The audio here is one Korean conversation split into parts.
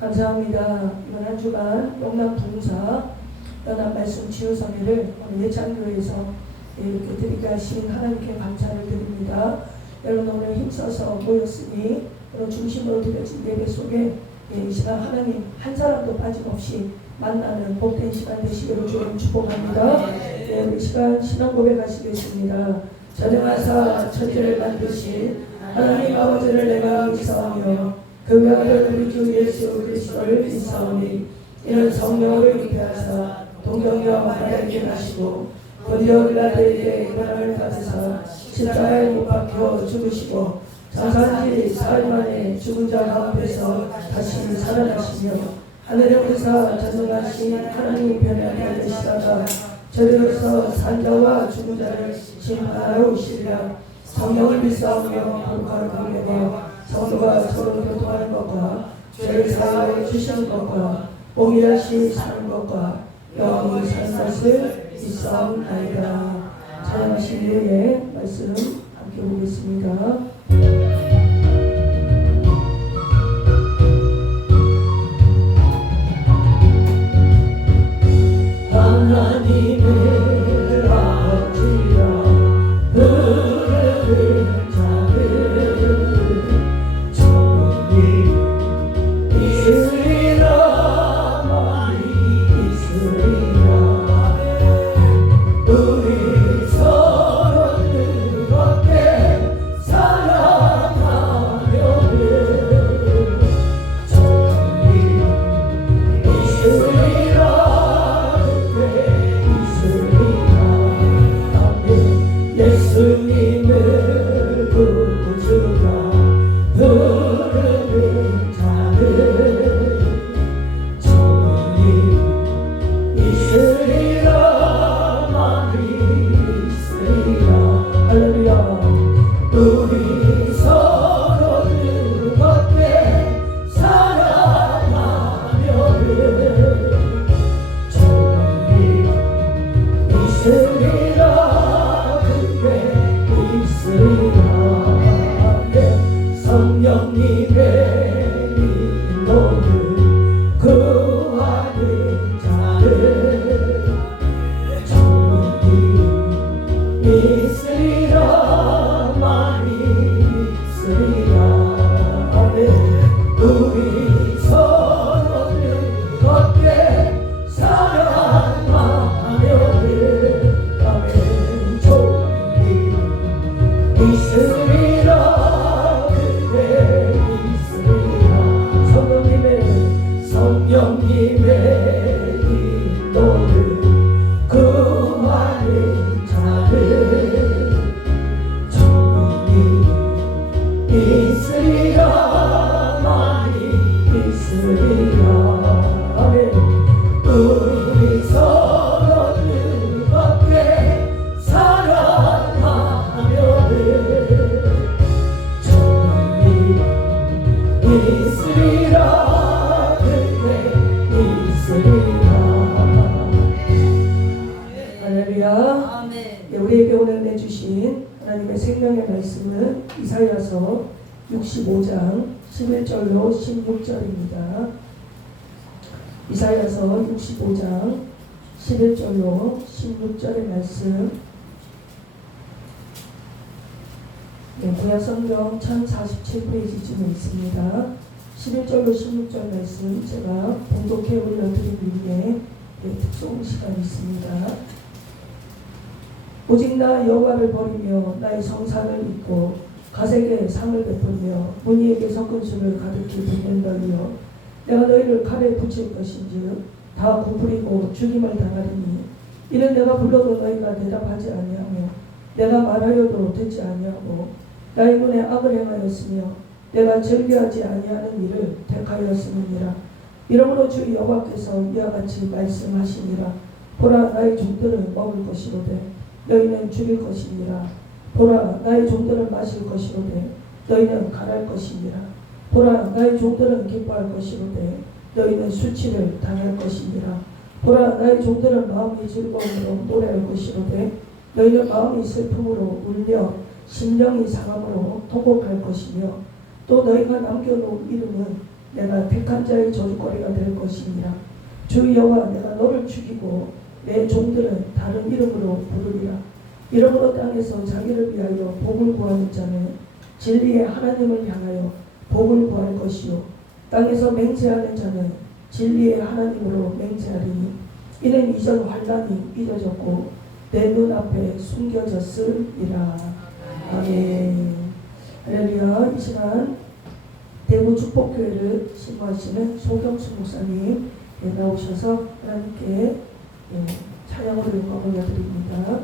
감사합니다. 이번 한 주간 영남 부흥사 연합 말씀 치유성회를 예찬교회에서 이렇게 드리게 하신 하나님께 감사를 드립니다. 여러분 오늘 힘써서 모였으니 오늘 중심으로 드려진 예배 속에 이 시간 하나님 한 사람도 빠짐없이 만나는 복된 시간 되시기를 주님 축복합니다. 우리 시간 신앙 고백하시겠습니다. 전능하사 천지를 만드신 하나님 아버지를 내가 믿사오며 그 외아들 우리 주 예수 그리스도를 믿사오니 이는 성령을 입혀하사 동정녀 마리아에게 나시고 본디오 빌라도에게 고난을 받으사 십자가에 못 박혀 죽으시고 장사한지 사흘 만에 죽은 자 가운데서 다시 살아나시며 하늘에 오르사 전능하신 하나님 편에 계시다가 저리로서 산자와 죽은 자를 심판하러 오시리라. 성령을 믿사오며 거룩한 공예와 성도가 서로 교통하는 것과 죄를 사하여 주시는 것과 공의하시 사는 것과 영원히 사는 것을 믿사옵나이다. 찬양하신 이후에 말씀 함께 보겠습니다. 하나님의 우리 서로 뜨겁게 성령님의 인도를 구하는 자를 주님 있으리라 많이 있으리라. 아멘. 우리 서로를 걷게 사랑하며를 아멘. 주님 있으리라 그대 있으리라. 성령님의 인도를 구하는 자를 주님 있으리라 많이 있으리라. 아멘. 우리 서로를 밖에 사랑하며를 주님 있으리라 그대 있으리라. 할렐루야. 네, 우리에게 오늘 내주신 하나님의 생명의 말씀은 이사야서 65장 11절로 16절입니다. 이사야서 65장 11절로 16절의 말씀. 네, 구약성경 1047페이지쯤에 있습니다. 11절로 16절 말씀 제가 봉독해 올려드리기 위해 특송 시간이 있습니다. 오직 나 여호와를 버리며 나의 성산을 잊고 가색에 상을 베풀며 문희에게 섞은술을 가득히 붓는 너희여, 내가 너희를 칼에 붙일 것인즉 다 굽으리고 죽임을 당하리니 이는 내가 불러도 너희가 대답하지 아니하며 내가 말하여도 듣지 아니하고 나의 눈에 악을 행하였으며 내가 즐겨하지 아니하는 일을 택하였음이니라. 이러므로 주 여호와께서 이와 같이 말씀하시니라. 보라, 나의 종들은 먹을 것이로되 너희는 죽일 것이니라. 보라, 나의 종들은 마실 것이로되 너희는 갈할 것이니라. 보라, 나의 종들은 기뻐할 것이로되 너희는 수치를 당할 것이니라. 보라, 나의 종들은 마음이 즐거움으로 노래할 것이로되 너희는 마음이 슬픔으로 울며 심령이 상함으로 통곡할 것이며 또 너희가 남겨놓은 이름은 내가 택한 자의 저주거리가 될 것이니라. 주 여호와, 내가 너를 죽이고 내 종들은 다른 이름으로 부르리라. 이러므로 땅에서 자기를 위하여 복을 구하는 자는 진리의 하나님을 향하여 복을 구할 것이요, 땅에서 맹세하는 자는 진리의 하나님으로 맹세하리니 이는 이전 환난이 잊어졌고 내 눈앞에 숨겨졌으리라. 아멘. 할렐루야. 이 시간 대구 축복교회를 신고하시는 소경수 목사님 나오셔서 하나님께 찬양으로 영광을 올려드립니다.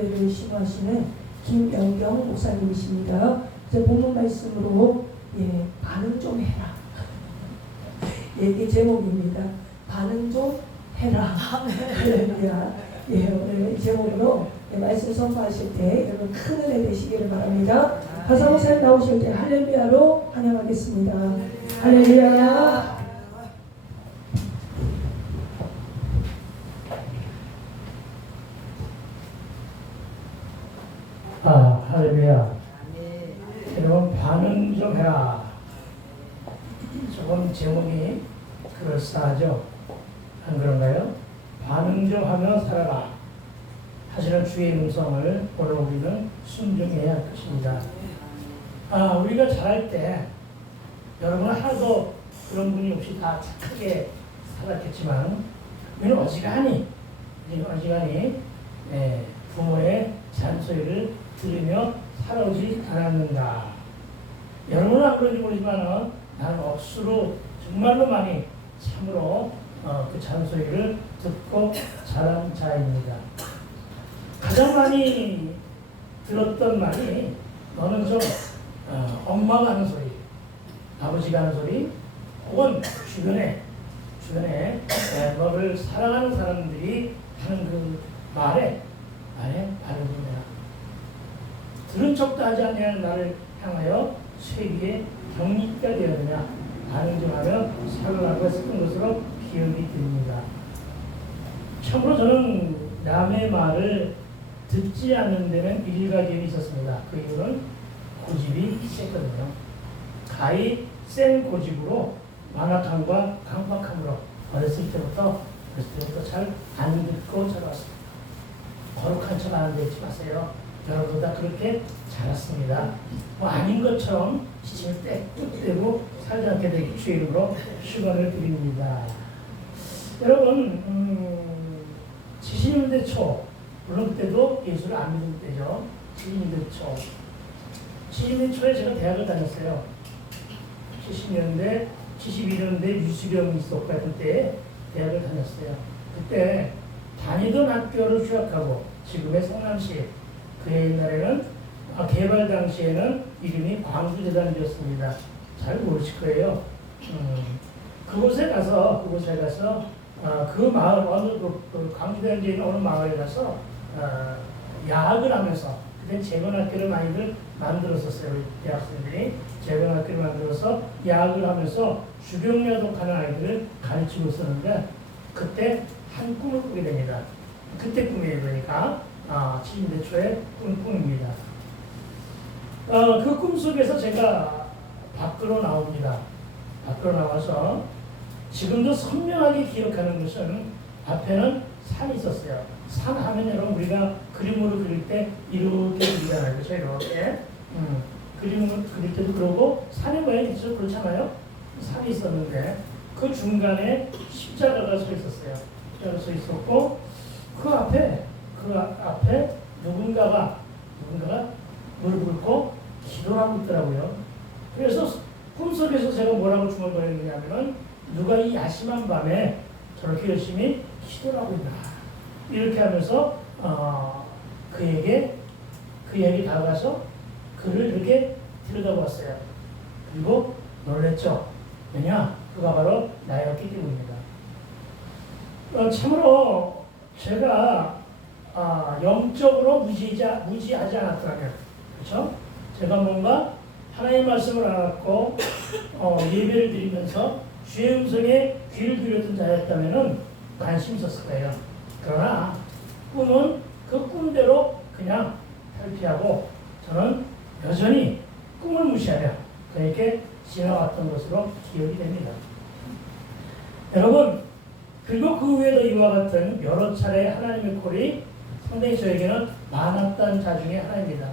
예찬교회를 신호하시는 김영경 목사님이십니다. 이제 본문 말씀으로 반응 좀 해라. 얘기 제목입니다. 반응 좀 해라. 할렐루야. 오늘 이 제목으로 말씀 선포하실 때 여러분 큰 은혜 되시기를 바랍니다. 가사목사님 나오실 때 할렐루야로 환영하겠습니다. 할렐루야. 할렐루야. 여러분 반응 좀 해라. 조금 제목이 그럴싸하죠? 안 그런가요? 반응 좀 하며 살아라 하시는 주의 음성을 오늘 우리는 순종해야 할 것입니다. 우리가 잘할 때 여러분은 하나도 그런 분이 없이 다 착하게 살았겠지만 우리는 어지간히 부모의 잔소리를 들으며 살아오지 않았는가. 여러분은 안 그런지 모르지만 나는 억수로 정말로 많이 참으로 그 잔소리를 듣고 자란 자입니다. 가장 많이 들었던 말이 너는 좀 엄마가 하는 소리, 아버지가 하는 소리, 혹은 주변에 너를 사랑하는 사람들이 하는 그 말에 반응이냐. 들은 척도 하지 않냐는 나를 향하여 쇠기에 격리가 되었느냐. 반응 좀 하며 살아나고 했던 것으로 기억이 듭니다. 참으로 저는 남의 말을 듣지 않는 데는 일가견이 있었습니다. 그 이유는 고집이 셌거든요. 가히 센 고집으로 완악함과 강박함으로 어렸을 때부터 잘 안 듣고 자랐습니다. 거룩한 척 안 되지 마세요. 여러분 다 그렇게 자랐습니다. 아닌 것처럼 시침을 떼고 떼고 살지 않게 되기 주의 이름으로 축원을 드립니다. 여러분 70년대 초, 물론 그때도 예수를 안 믿을 때죠. 70년대 초. 70년대 초에 제가 대학을 다녔어요. 70년대, 71년대 유수병이 있었고 했던 때에 대학을 다녔어요. 그때 다니던 학교를 휴학하고 지금의 성남시, 그 옛날에는 개발 당시에는 이름이 광주재단이었습니다. 잘 모르실 거예요. 그곳에 가서 그 마을 그 광주대에 있는 어느 마을에 가서 야학을 하면서 그때 재건학교를 많이들 만들었었어요. 우리 대학생들이 재건학교를 만들어서 야학을 하면서 주병야독하는 아이들을 가르치고 있었는데 그때 한 꿈을 꾸게 됩니다. 그때 꿈이에요. 그러니까 70대 초에 꿈입니다. 그 꿈 속에서 제가 밖으로 나옵니다. 밖으로 나와서 지금도 선명하게 기억하는 것은 앞에는 산이 있었어요. 산 하면 여러분 우리가 그림으로 그릴 때 이렇게 그리잖아요. 그렇죠? 이렇게. 그림을 그릴 때도 그러고 산의 모양이 있어요. 그렇잖아요. 산이 있었는데 그 중간에 십자가가 서 있었어요. 십자가가 서 있었고 그 앞에 누군가가 무릎 꿇고 기도를 하고 있더라고요. 그래서 꿈속에서 제가 뭐라고 중얼거리느냐면은 누가 이 야심한 밤에 저렇게 열심히 기도를 하고 있나 이렇게 하면서 그에게 다가가서 그를 이렇게 들여다보았어요. 그리고 놀랬죠. 왜냐? 그가 바로 나였기 때문입니다. 참으로 제가 영적으로 무지하지 않았다면, 그렇죠? 제가 뭔가 하나님의 말씀을 알았고 예배를 드리면서 주의 음성에 귀를 기울였던 자였다면 관심이 있었을 거예요. 그러나 꿈은 그 꿈대로 그냥 탈피하고 저는 여전히 꿈을 무시하며 그에게 지나왔던 것으로 기억이 됩니다. 여러분, 그리고 그 후에도 이와 같은 여러 차례 하나님의 콜이 상당히 저에게는 많았던 자 중에 하나입니다.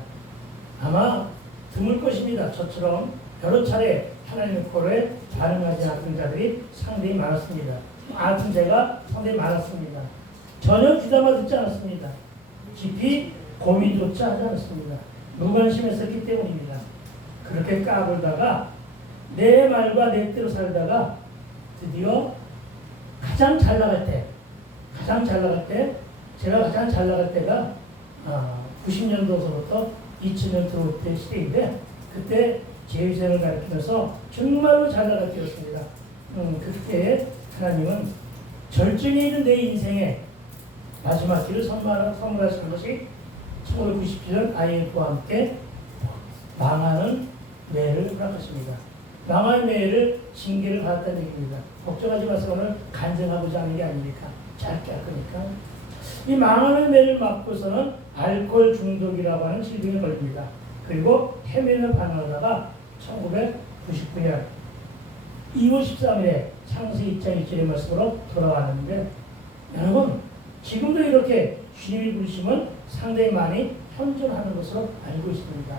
아마 드물 것입니다. 저처럼 여러 차례 하나님의 콜에 반응하지 않았던 자들이 상당히 많았습니다. 아무튼 제가 상당히 많았습니다. 전혀 귀담아 듣지 않았습니다. 깊이 고민조차 하지 않았습니다. 무관심했었기 때문입니다. 그렇게 까불다가 내 말과 내 뜻대로 살다가 드디어 가장 잘 나갈 때 제가 가장 잘 나갈 때가 90년도서부터 2000년 들어올 때 시대인데 그때 제휴생을 가리키면서 정말로 잘 나가뜨렸습니다. 그때 하나님은 절정에 있는 내 인생의 마지막 길을 선물하시는 것이 1997년 IMF와 함께 망하는 매를 허락하십니다. 망하는 매를 징계를 받았다는 얘기입니다. 걱정하지 마세요. 오늘 간증하고자 하는 게 아니니까. 짧게 할 거니까. 이 망하는 매를 맞고서는 알코올 중독이라고 하는 질병에 걸립니다. 그리고 해면을 반응하다가 1999년 2월 13일에 창세기 2장 1절의 말씀으로 돌아왔는데 여러분 지금도 이렇게 주님이 부르시면 상당히 많이 현존하는 것으로 알고 있습니다.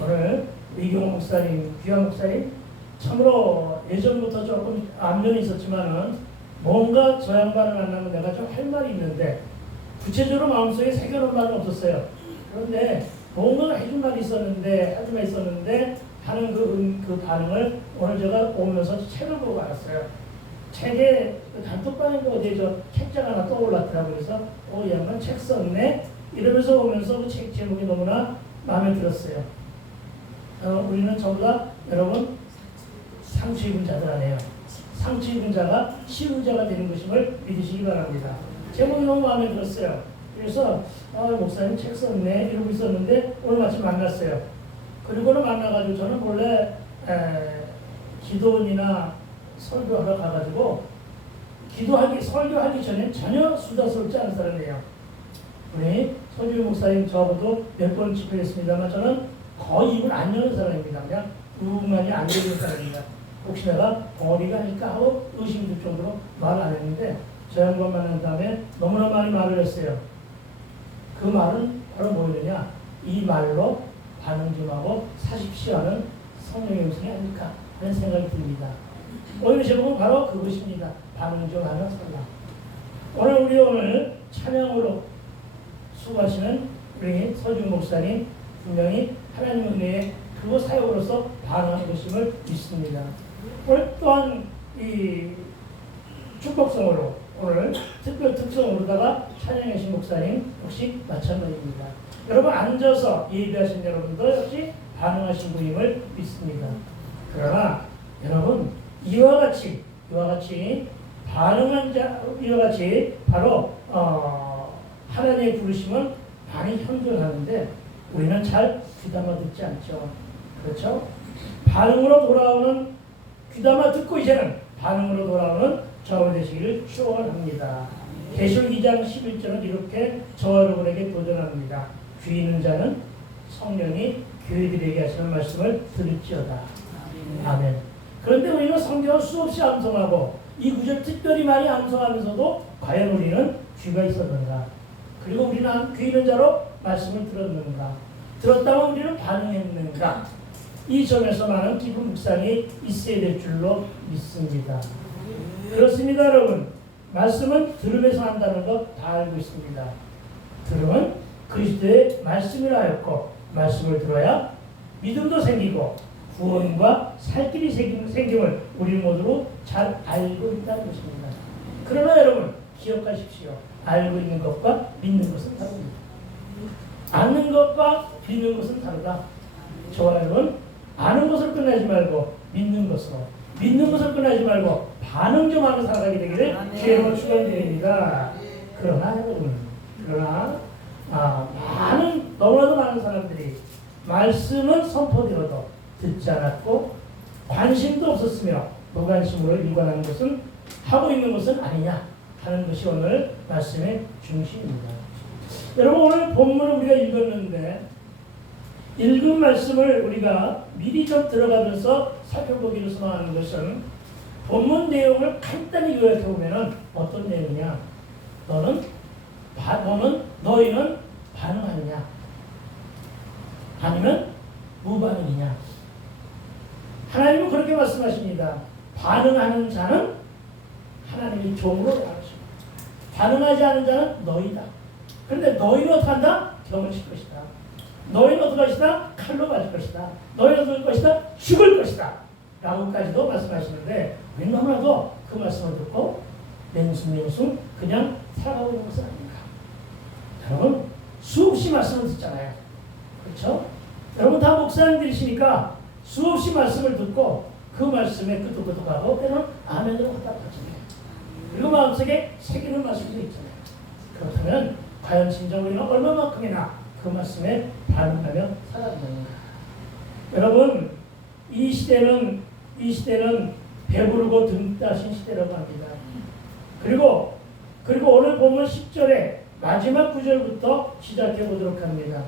오늘 위경 목사님, 귀한 목사님 참으로 예전부터 조금 안면이 있었지만은 뭔가 저 양반을 만나면 내가 좀 할 말이 있는데 구체적으로 마음속에 새겨놓은 말은 없었어요. 그런데 뭔가 해줄 말이 있었는데 하지 말 있었는데 하는 그 반응을 오늘 제가 오면서 책을 보고 알았어요. 책에 단톡방인가 어디에 저 책장 하나 떠올랐더라고요. 그래서 이 양반 책 썼네 이러면서 오면서 그 책 제목이 너무나 마음에 들었어요. 우리는 전부 다 여러분 상처 입은 자들 아니에요. 상처 입은 자가 치유자가 되는 것임을 믿으시기 바랍니다. 제목이 너무 마음에 들었어요. 그래서 목사님 책 썼네 이러고 있었는데 오늘 마침 만났어요. 그리고는 만나가지고 저는 원래 기도원이나 설교하러 가가지고 설교하기 전에 전혀 수다스럽지 않은 사람이에요. 우리 서주 목사님 저하고도 몇 번 집회했습니다만 저는 거의 입을 안 여는 사람입니다. 그냥 우만이 안 열리는 사람입니다. 혹시 내가 벙어리가 아닐까 하고 의심될 정도로 말 안 했는데 저 양반 만난 다음에 너무나 많이 말을 했어요. 그 말은 바로 뭐였느냐, 이 말로 반응 좀 하고 사십시오 하는 성령의 음성이 아닐까 하는 생각이 듭니다. 오늘 제목은 바로 그것입니다. 반응 좀 하는 설라. 오늘 찬양으로 수고하시는 우리 서준 목사님 분명히 하나님 은혜의 그거 사역으로서 반응하는 것임을 믿습니다. 오늘 또한 이 축복성으로 오늘 특별 특성으로다가 찬양하신 목사님 역시 마찬가지입니다. 여러분 앉아서 예배하신 여러분도 역시 반응하신 분임을 믿습니다. 그러나 여러분 이와 같이 반응한 자 이와 같이 바로 하나님의 부르심은 많이 현존하는데 우리는 잘 귀담아 듣지 않죠. 그렇죠? 반응으로 돌아오는 귀담아 듣고 이제는 반응으로 돌아오는 저와 되시기를 축원합니다. 계시록 2장 11절은 이렇게 저와 여러분에게 도전합니다. 귀 있는 자는 성령이 교회들에게 하시는 말씀을 들을지어다. 아멘. 그런데 우리는 성경을 수없이 암송하고 이 구절 특별히 많이 암송하면서도 과연 우리는 귀가 있었는가? 그리고 우리는 귀 있는 자로 말씀을 들었는가? 들었다면 우리는 반응했는가? 이 점에서 많은 깊은 묵상이 있어야 될 줄로 믿습니다. 그렇습니다, 여러분. 말씀은 들음에서 한다는 거 다 알고 있습니다. 들음은 그리스도의 말씀이라 하였고 말씀을 들어야 믿음도 생기고 구원과 살 길이 생김을 우리 모두로 잘 알고 있다는 것입니다. 그러나 여러분 기억하십시오. 알고 있는 것과 믿는 것은 다릅니다. 아는 것과 믿는 것은 다르다. 저와 여러분 아는 것을 끝내지 말고 믿는 것을 끝내지 말고 반응 좀 하며 살아가게 되기를 주의로 축원드립니다. 그러나 여러분 너무나도 많은 사람들이 말씀은 선포되어도 듣지 않았고 관심도 없었으며 무관심으로 일관하는 것은 하고 있는 것은 아니냐 하는 것이 오늘 말씀의 중심입니다. 여러분 오늘 본문을 우리가 읽었는데 읽은 말씀을 우리가 미리 좀 들어가면서 살펴보기를 소망하는 것은 본문 내용을 간단히 요약해 보면은 어떤 내용이냐? 너희는 반응하느냐? 아니면 무반응이냐? 하나님은 그렇게 말씀하십니다. 반응하는 자는 하나님의 종으로 나가십니다. 반응하지 않는 자는 너희다. 그런데 너희는 어떻게 한다? 경험하실 것이다. 너희는 어떻게 것이다? 칼로 맞을 것이다. 너희는 어떻게 것이다? 죽을 것이다. 라고까지도 말씀하시는데 왜 너무나도 그 말씀을 듣고 냉숭냉숭 그냥 살아가고 있는 것은 아닌가? 여러분 수없이 말씀을 듣잖아요. 그렇죠? 여러분 다 목사님들이시니까 수없이 말씀을 듣고 그 말씀에 끄덕끄덕하고 때로는 아멘으로 화답하잖아요. 그리고 마음속에 새기는 말씀도 있잖아요. 그렇다면 과연 진정 우리는 얼마만큼이나 그 말씀에 반응하며 살아가는가. 여러분 이 시대는 배부르고 등 따신 시대라고 합니다. 그리고 오늘 보면 10절에 마지막 구절부터 시작해 보도록 합니다.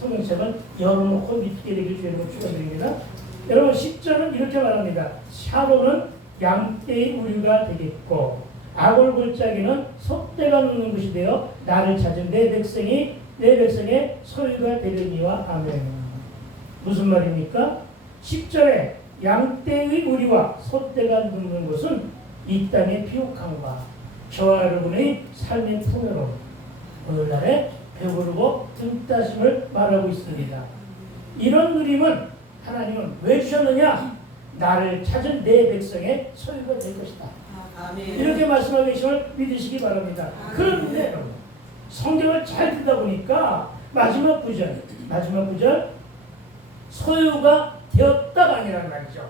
성경책은 열어놓고 믿게 되길 주님으로 축원드립니다. 여러분 10절은 이렇게 말합니다. 샤론은 양떼의 우류가 되겠고 아골 골짜기는 소떼가 눕는 곳이 되어 나를 찾은 내 백성의 소유가 되려니와 아멘. 무슨 말입니까? 10절에 양떼의 우리와 소떼가 눕는 곳은 이 땅의 비옥함과 저와 여러분의 삶의 풍요로움, 오늘날의 배부르고 등따심을 말하고 있습니다. 이런 누림은 하나님은 왜 주셨느냐? 나를 찾은 내 백성의 소유가 될 것이다. 아멘. 이렇게 말씀하고 계심을 믿으시기 바랍니다. 그런데 여러분, 성경을 잘 듣다 보니까 마지막 구절 소유가 되었다가 아니라는 말이죠.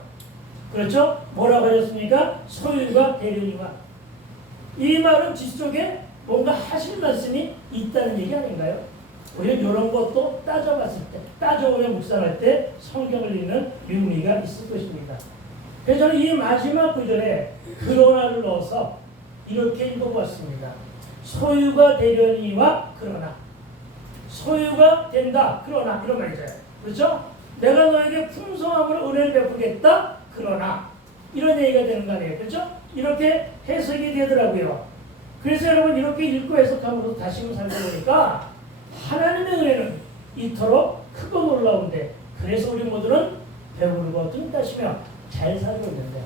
그렇죠? 뭐라고 하셨습니까? 소유가 되려니와. 이 말은 뒤쪽에 뭔가 하실 말씀이 있다는 얘기 아닌가요? 오히려 이런 것도 따져보며 묵상할 때 성경을 읽는 의미가 있을 것입니다. 그래서 저는 이 마지막 구절에 그러나를 넣어서 이렇게 읽어보았습니다. 소유가 되려니와 그러나. 소유가 된다. 그러나. 이런 말이죠. 그렇죠? 내가 너에게 풍성함으로 은혜를 베푸겠다. 그러나. 이런 얘기가 되는 거 아니에요. 그렇죠? 이렇게 해석이 되더라고요. 그래서 여러분 이렇게 읽고 해석함으로 다시금 살펴보니까 하나님의 은혜는 이토록 크고 놀라운데 그래서 우리 모두는 배부르고 뜬다시며 잘 살고 있는데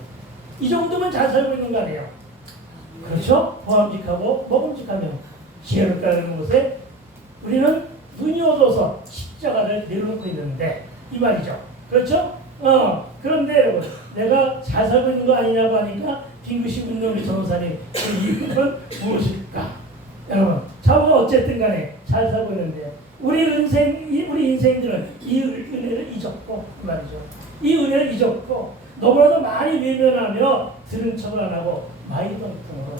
이 정도면 잘 살고 있는 거 아니에요? 그렇죠? 보암직하고 먹음직하며 지혜롭게 하는 곳에 우리는 눈이 어두워서 십자가를 내려놓고 있는데 이 말이죠. 그렇죠? 그런데 여러분 내가 잘 살고 있는 거 아니냐고 하니까 빙긋이 묻는 우리 전도사님 그 이유는 무엇일까? 여러분 자고 어쨌든 간에 잘 살고 있는데 우리 인생들은 이 은혜를 잊었고 그 말이죠. 이 은혜를 잊었고 너무나도 많이 외면하며 들은 척을 안 하고 마이동풍으로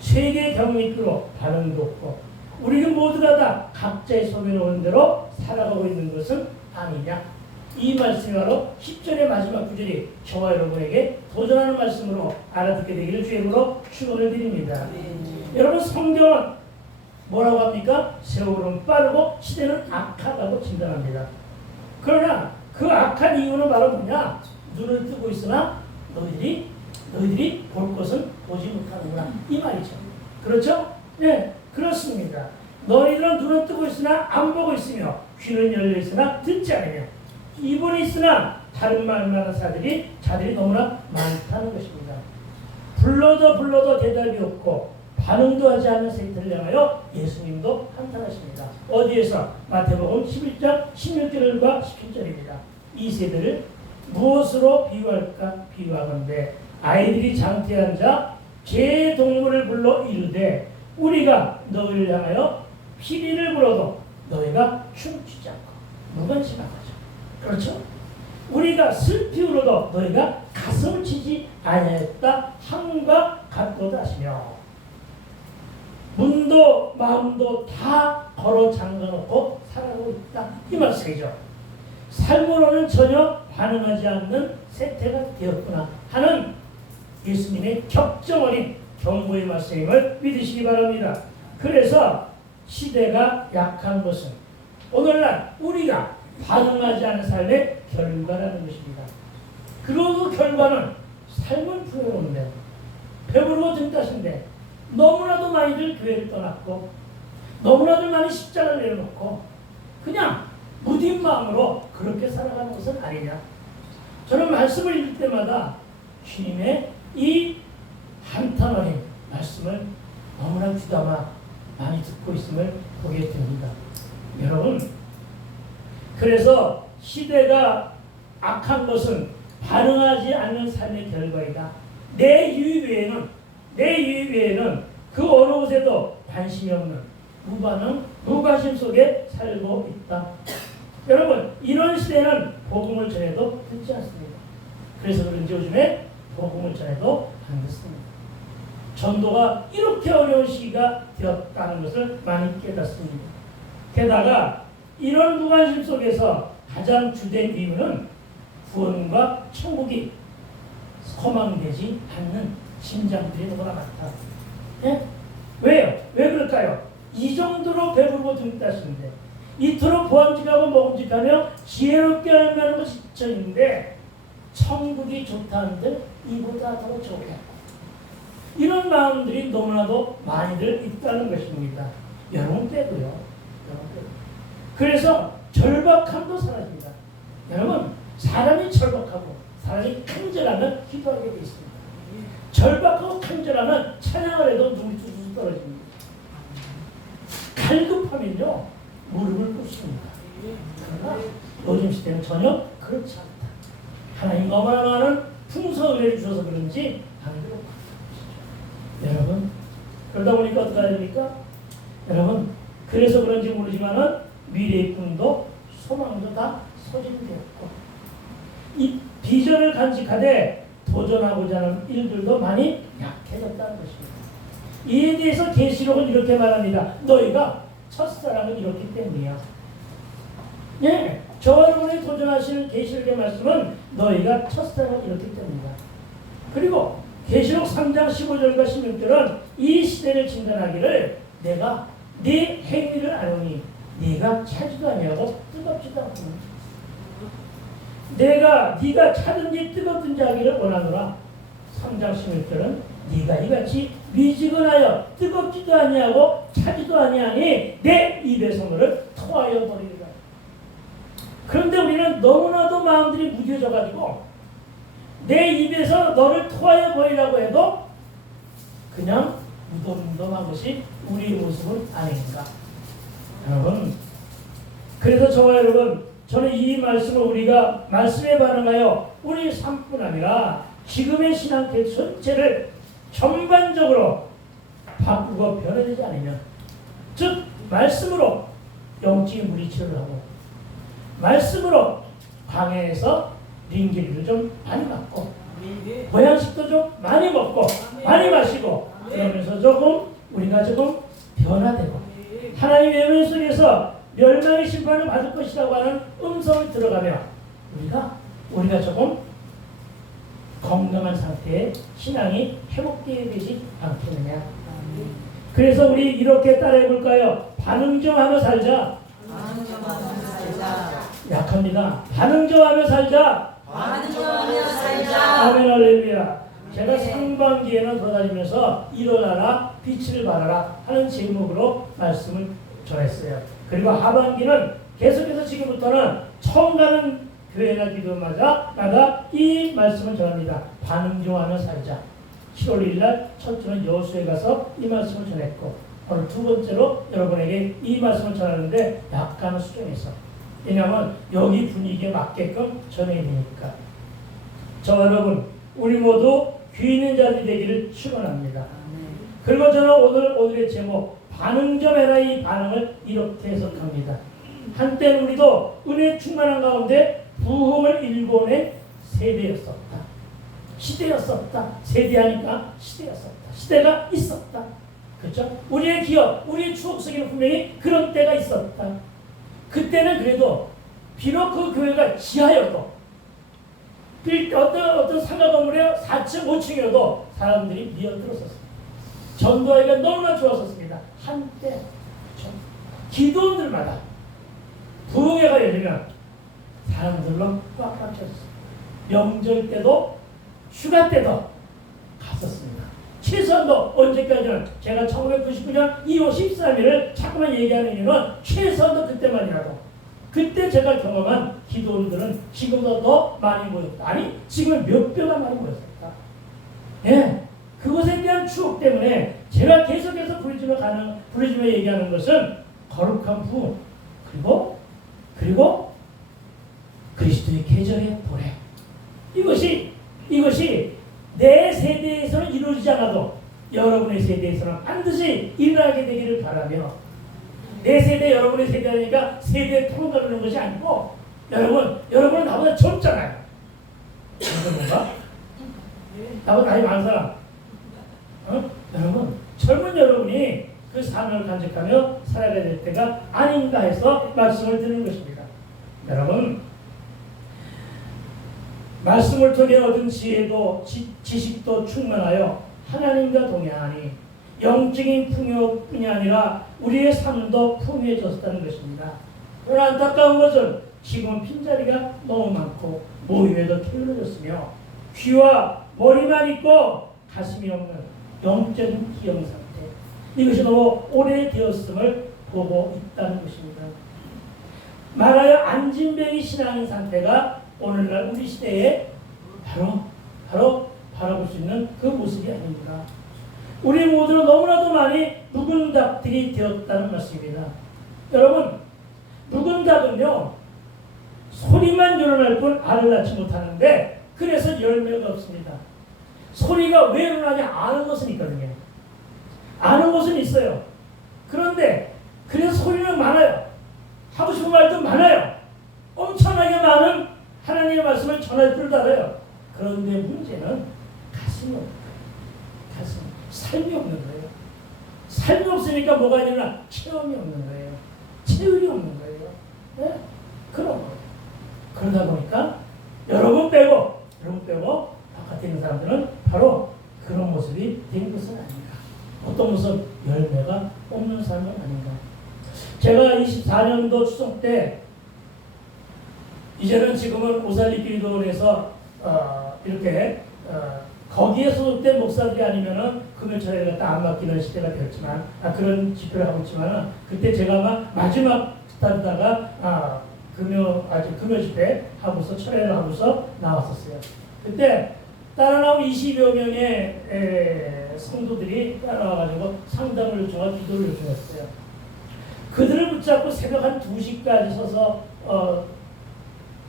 세계 경미끄러 반응도 없고 우리는 모두가 다 각자의 소견에 오는 대로 살아가고 있는 것은 아니냐. 이 말씀이 바로 10절의 마지막 구절이 저와 여러분에게 도전하는 말씀으로 알아듣게 되기를 주님으로 축원을 드립니다. 여러분 성경은 뭐라고 합니까? 세월은 빠르고 시대는 악하다고 진단합니다. 그러나 그 악한 이유는 바로 뭐냐? 눈을 뜨고 있으나 너희들이 볼 것은 보지 못하는구나. 이 말이죠. 그렇죠? 네, 그렇습니다. 너희들은 눈을 뜨고 있으나 안 보고 있으며 귀는 열려 있으나 듣지 않으며 입은 있으나 다른 말하는 자들이 너무나 많다는 것입니다. 불러도 대답이 없고 반응도 하지 않는 세태를 향하여 예수님도 한탄하십니다. 어디에서? 마태복음 11장 16절과 17절입니다. 이 세대를 무엇으로 비유할까? 비유하건대 아이들이 장태한 자 개 동물을 불러 이르되 우리가 너희를 향하여 피리를 불어도 너희가 춤추지 않고 무관심하죠. 그렇죠? 우리가 슬피 울어도 너희가 가슴을 치지 아니하였다 함과 같도다 하시며 문도 마음도 다 걸어 잠가놓고 살아가고 있다. 이 말씀이죠. 삶으로는 전혀 반응하지 않는 세태가 되었구나 하는 예수님의 격정 어린 경고의 말씀임을 믿으시기 바랍니다. 그래서 시대가 약한 것은 오늘날 우리가 반응하지 않은 삶의 결과라는 것입니다. 그리고 그 결과는 삶은 풍요로운데 배부르고 든다신데 너무나도 많이들 교회를 떠났고 너무나도 많이 십자가를 내려놓고 그냥 무딘 마음으로 그렇게 살아가는 것은 아니냐. 저는 말씀을 읽을 때마다 주님의 이 한탄 어린 말씀을 너무나 귀담아 많이 듣고 있음을 보게 됩니다. 여러분 그래서 시대가 악한 것은 반응하지 않는 삶의 결과이다. 내 유익 외에는 그 어느 곳에도 관심이 없는 무반응, 무관심 속에 살고 있다. 여러분, 이런 시대는 복음을 전해도 듣지 않습니다. 그래서 그런지 요즘에 복음을 전해도 안 듣습니다. 전도가 이렇게 어려운 시기가 되었다는 것을 많이 깨닫습니다. 게다가 이런 무관심 속에서 가장 주된 이유는 구원과 천국이 소망되지 않는 심장들이 너무나 많다. 예? 왜요? 왜 그럴까요? 이 정도로 배부르고 등따시는데 이토록 보암직하고 먹음직하며 지혜롭게 알면 것이 지쳐있는데 천국이 좋다는데 이보다 더 좋게 이런 마음들이 너무나도 많이들 있다는 것입니다. 여러분 빼도요. 그래서 절박함도 사라집니다. 여러분, 사람이 절박하고 사람이 간절하면 기도하게 되어 있습니다. 절박하고 간절하면 찬양을 해도 눈이 뚝뚝 떨어집니다. 갈급하면요 무릎을 꿇습니다. 그러나 요즘 시대는 전혀 그렇지 않다. 하나님 어마어마한 풍성을 주셔서 그런지 안 그렇고 여러분, 그러다 보니까 어떻게 해야 됩니까? 여러분, 그래서 그런지 모르지만은 미래의 꿈도 소망도 다 소진되었고 이 비전을 간직하되 도전하고자 하는 일들도 많이 약해졌다는 것입니다. 이에 대해서 계시록은 이렇게 말합니다. 너희가 첫사랑을 잃었기 때문이야. 예, 저와 여러분이 도전하시는 계시록의 말씀은 너희가 첫사랑을 잃었기 때문이다. 그리고 계시록 3장 15절과 16절은 이 시대를 진단하기를 내가 네 행위를 아노니 네가 차지도 아니하고 뜨겁지도 않고 네가 차든지 뜨겁든지 하기를 원하노라. 3장 16절은 네가 이같이 미지근하여 뜨겁지도 아니하고 차지도 아니하니 내 입의 선물을 토하여 버리리라. 그런데 우리는 너무나도 마음들이 무뎌져 가지고 내 입에서 너를 토하여 버리라고 해도 그냥 무덤덤한 것이 우리의 모습은 아닌가. 여러분, 그래서 저와 여러분, 저는 이 말씀을 우리가 말씀에 반응하여 우리 삶뿐 아니라 지금의 신앙계 전체를 전반적으로 바꾸고 변화되지 않으면, 즉 말씀으로 영적인 물리치료를 하고 말씀으로 광야에서 링기리를 좀 많이 맞고 보양식도 좀 많이 먹고 많이 마시고 그러면서 우리가 조금 변화되고 하나님의 외면 속에서 멸망의 심판을 받을 것이라고 하는 음성을 들어가며 우리가 조금 건강한 상태의 신앙이 회복되지 않겠느냐. 그래서 우리 이렇게 따라해 볼까요? 반응 좀 하며 살자. 약합니다. 반응 좀 하며 살자. 아멘 할렐루야. 제가 상반기에는 돌아다니면서 일어나라 빛을 발하라 하는 제목으로 말씀을 전했어요. 그리고 하반기는 계속해서 지금부터는 처음 가는 교회나 기도마다 이 말씀을 전합니다. 반응 좀 하며 살자. 7월 1일 첫 주는 여수에 가서 이 말씀을 전했고 오늘 두 번째로 여러분에게 이 말씀을 전하는데 약간은 수정해서, 왜냐하면 여기 분위기에 맞게끔 전해야 되니까. 저와 여러분, 우리 모두 귀 있는 자들이 되기를 축원합니다. 그리고 저는 오늘의 제목 반응 좀 해라, 이 반응을 이렇게 해석합니다. 한때 우리도 은혜 충만한 가운데 부흥을 일궈낸 세대였었다. 시대였었다. 세대하니까 시대였었다. 시대가 있었다. 그렇죠? 우리의 기억, 우리의 추억 속에는 분명히 그런 때가 있었다. 그때는 그래도 비록 그 교회가 지하여도 어떤 상가 건물에 4층, 5층이어도 사람들이 미어들었었습니다. 전도하기가 너무나 좋았었습니다. 한때 그렇죠? 기도원들마다 부흥회가 열리면 사람들로 꽉꽉 찼습니다. 명절 때도 휴가 때도 갔었습니다. 최소한도 언제까지는 제가 1999년 2월 13일을 자꾸만 얘기하는 이유는 최소한도 그때만이라도 그때 제가 경험한 기도원들은 지금보다 더 많이 모였다. 아니 지금 몇 배가 많이 모였을까. 예, 그것에 대한 추억 때문에 제가 계속해서 부르짖으며 얘기하는 것은 거룩한 부흥 그리고 그리스도의 계절의 도래. 이것이 내 세대에서는 이루어지지 않아도 여러분의 세대에서는 반드시 일어나게 되기를 바라며 내 세대 여러분의 세대니까 세대에 통과하는 것이 아니고 여러분은 나보다 젊잖아요. 뭔가? 나보다 나이 많은 사람. 여러분, 젊은 여러분이 그 삶을 간직하며 살아가야 될 때가 아닌가 해서 말씀을 드리는 것입니다. 여러분, 말씀을 통해 얻은 지혜도 지식도 충만하여 하나님과 동행하니 영적인 풍요뿐이 아니라 우리의 삶도 풍요해졌다는 것입니다. 그러나 안타까운 것은 지금은 빈자리가 너무 많고 모임에도 게을러졌으며 귀와 머리만 있고 가슴이 없는 영적인 기형 상태, 이것이 너무 오래되었음을 보고 있다는 것입니다. 말하여 안진뱅이 신앙인 상태가 오늘날 우리 시대에 바로 바라볼 수 있는 그 모습이 아닙니다. 우리 모두는 너무나도 많이 묵은 닭들이 되었다는 말씀입니다. 여러분, 묵은 닭은요, 소리만 열어낼 뿐 알을 낳지 못하는데 그래서 열매가 없습니다. 소리가 왜 일어나냐 아는 것은 있거든요. 아는 것은 있어요. 그런데 그래서 소리는 많아요. 하고 싶은 말도 많아요. 엄청나게 많은 하나님의 말씀을 전할 줄도 알아요. 그런데 문제는 가슴이 없는 거예요. 가슴, 삶이 없는 거예요. 삶이 없으니까 뭐가 일어나? 체험이 없는 거예요. 체험이 없는 거예요. 네? 그런 거예요. 그러다 보니까 여러분 빼고 바깥에 있는 사람들은 바로 그런 모습이 된 것은 아닌가. 어떤 모습? 열매가 없는 삶은 아닌가. 제가 24년도 추석 때 이제는 지금은 오살리기도원에서 이렇게 거기에 소속된 목사들이 아니면은 금요철에 갖다 안 맡기는 시대가 되었지만 그런 집회를 하고 있지만은 그때 제가 아마 마지막 스타트다가 금요 집회 하고서 철회를 하고서 나왔었어요. 그때 따라 나온 20여 명의 성도들이 따라와가지고 상담을 요청하고 기도를 요청했어요. 그들을 붙잡고 새벽 한 2시까지 서서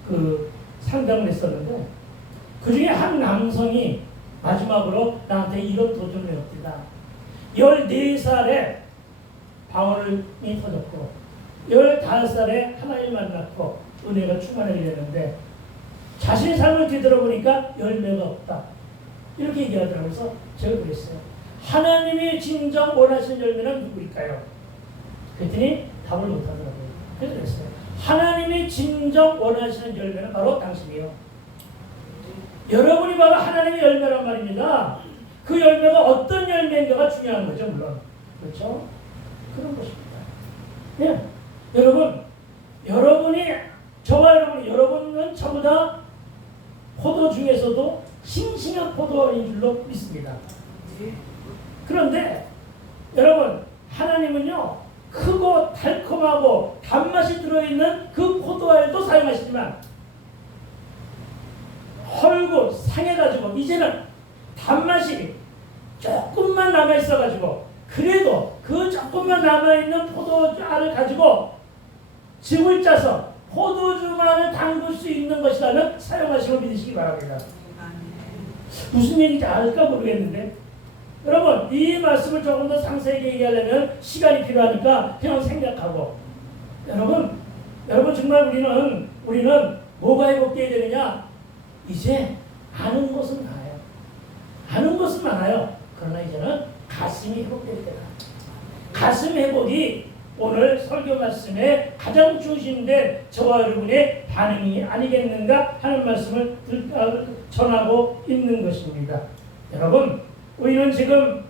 그 상담을 했었는데 그 중에 한 남성이 마지막으로 나한테 이런 도전을 해옵니다. 14살에 방언이 터졌고 15살에 하나님 만났고 은혜가 충만하게 됐는데 자신의 삶을 뒤돌아보니까 열매가 없다. 이렇게 얘기하더라고요. 그래서 제가 그랬어요. 하나님이 진정 원하시는 열매는 누구일까요? 그랬더니 답을 못하더라고요. 그래서 그랬어요. 하나님이 진정 원하시는 열매는 바로 당신이에요. 여러분이 바로 하나님의 열매란 말입니다. 그 열매가 어떤 열매인가가 중요한 거죠, 물론. 그렇죠? 그런 것입니다. 예. 여러분은 전부 다 포도 중에서도 싱싱한 포도인 줄로 믿습니다. 그런데 여러분, 하나님은요, 크고 달콤하고 단맛이 들어있는 그 포도알도 사용하시지만 헐고 상해가지고 이제는 단맛이 조금만 남아있어가지고 그래도 그 조금만 남아있는 포도알을 가지고 즙을 짜서 포도주만을 담글 수 있는 것이라면 사용하시고 믿으시기 바랍니다. 무슨 얘기인지 알까 모르겠는데 여러분, 이 말씀을 조금 더 상세하게 얘기하려면 시간이 필요하니까 그냥 생각하고 여러분 정말 우리는 뭐가 회복되어야 되느냐? 이제 아는 것은 많아요. 아는 것은 많아요. 그러나 이제는 가슴이 회복될 때다. 가슴 회복이 오늘 설교 말씀에 가장 중심된 저와 여러분의 반응이 아니겠는가 하는 말씀을 전하고 있는 것입니다. 여러분, 우리는 지금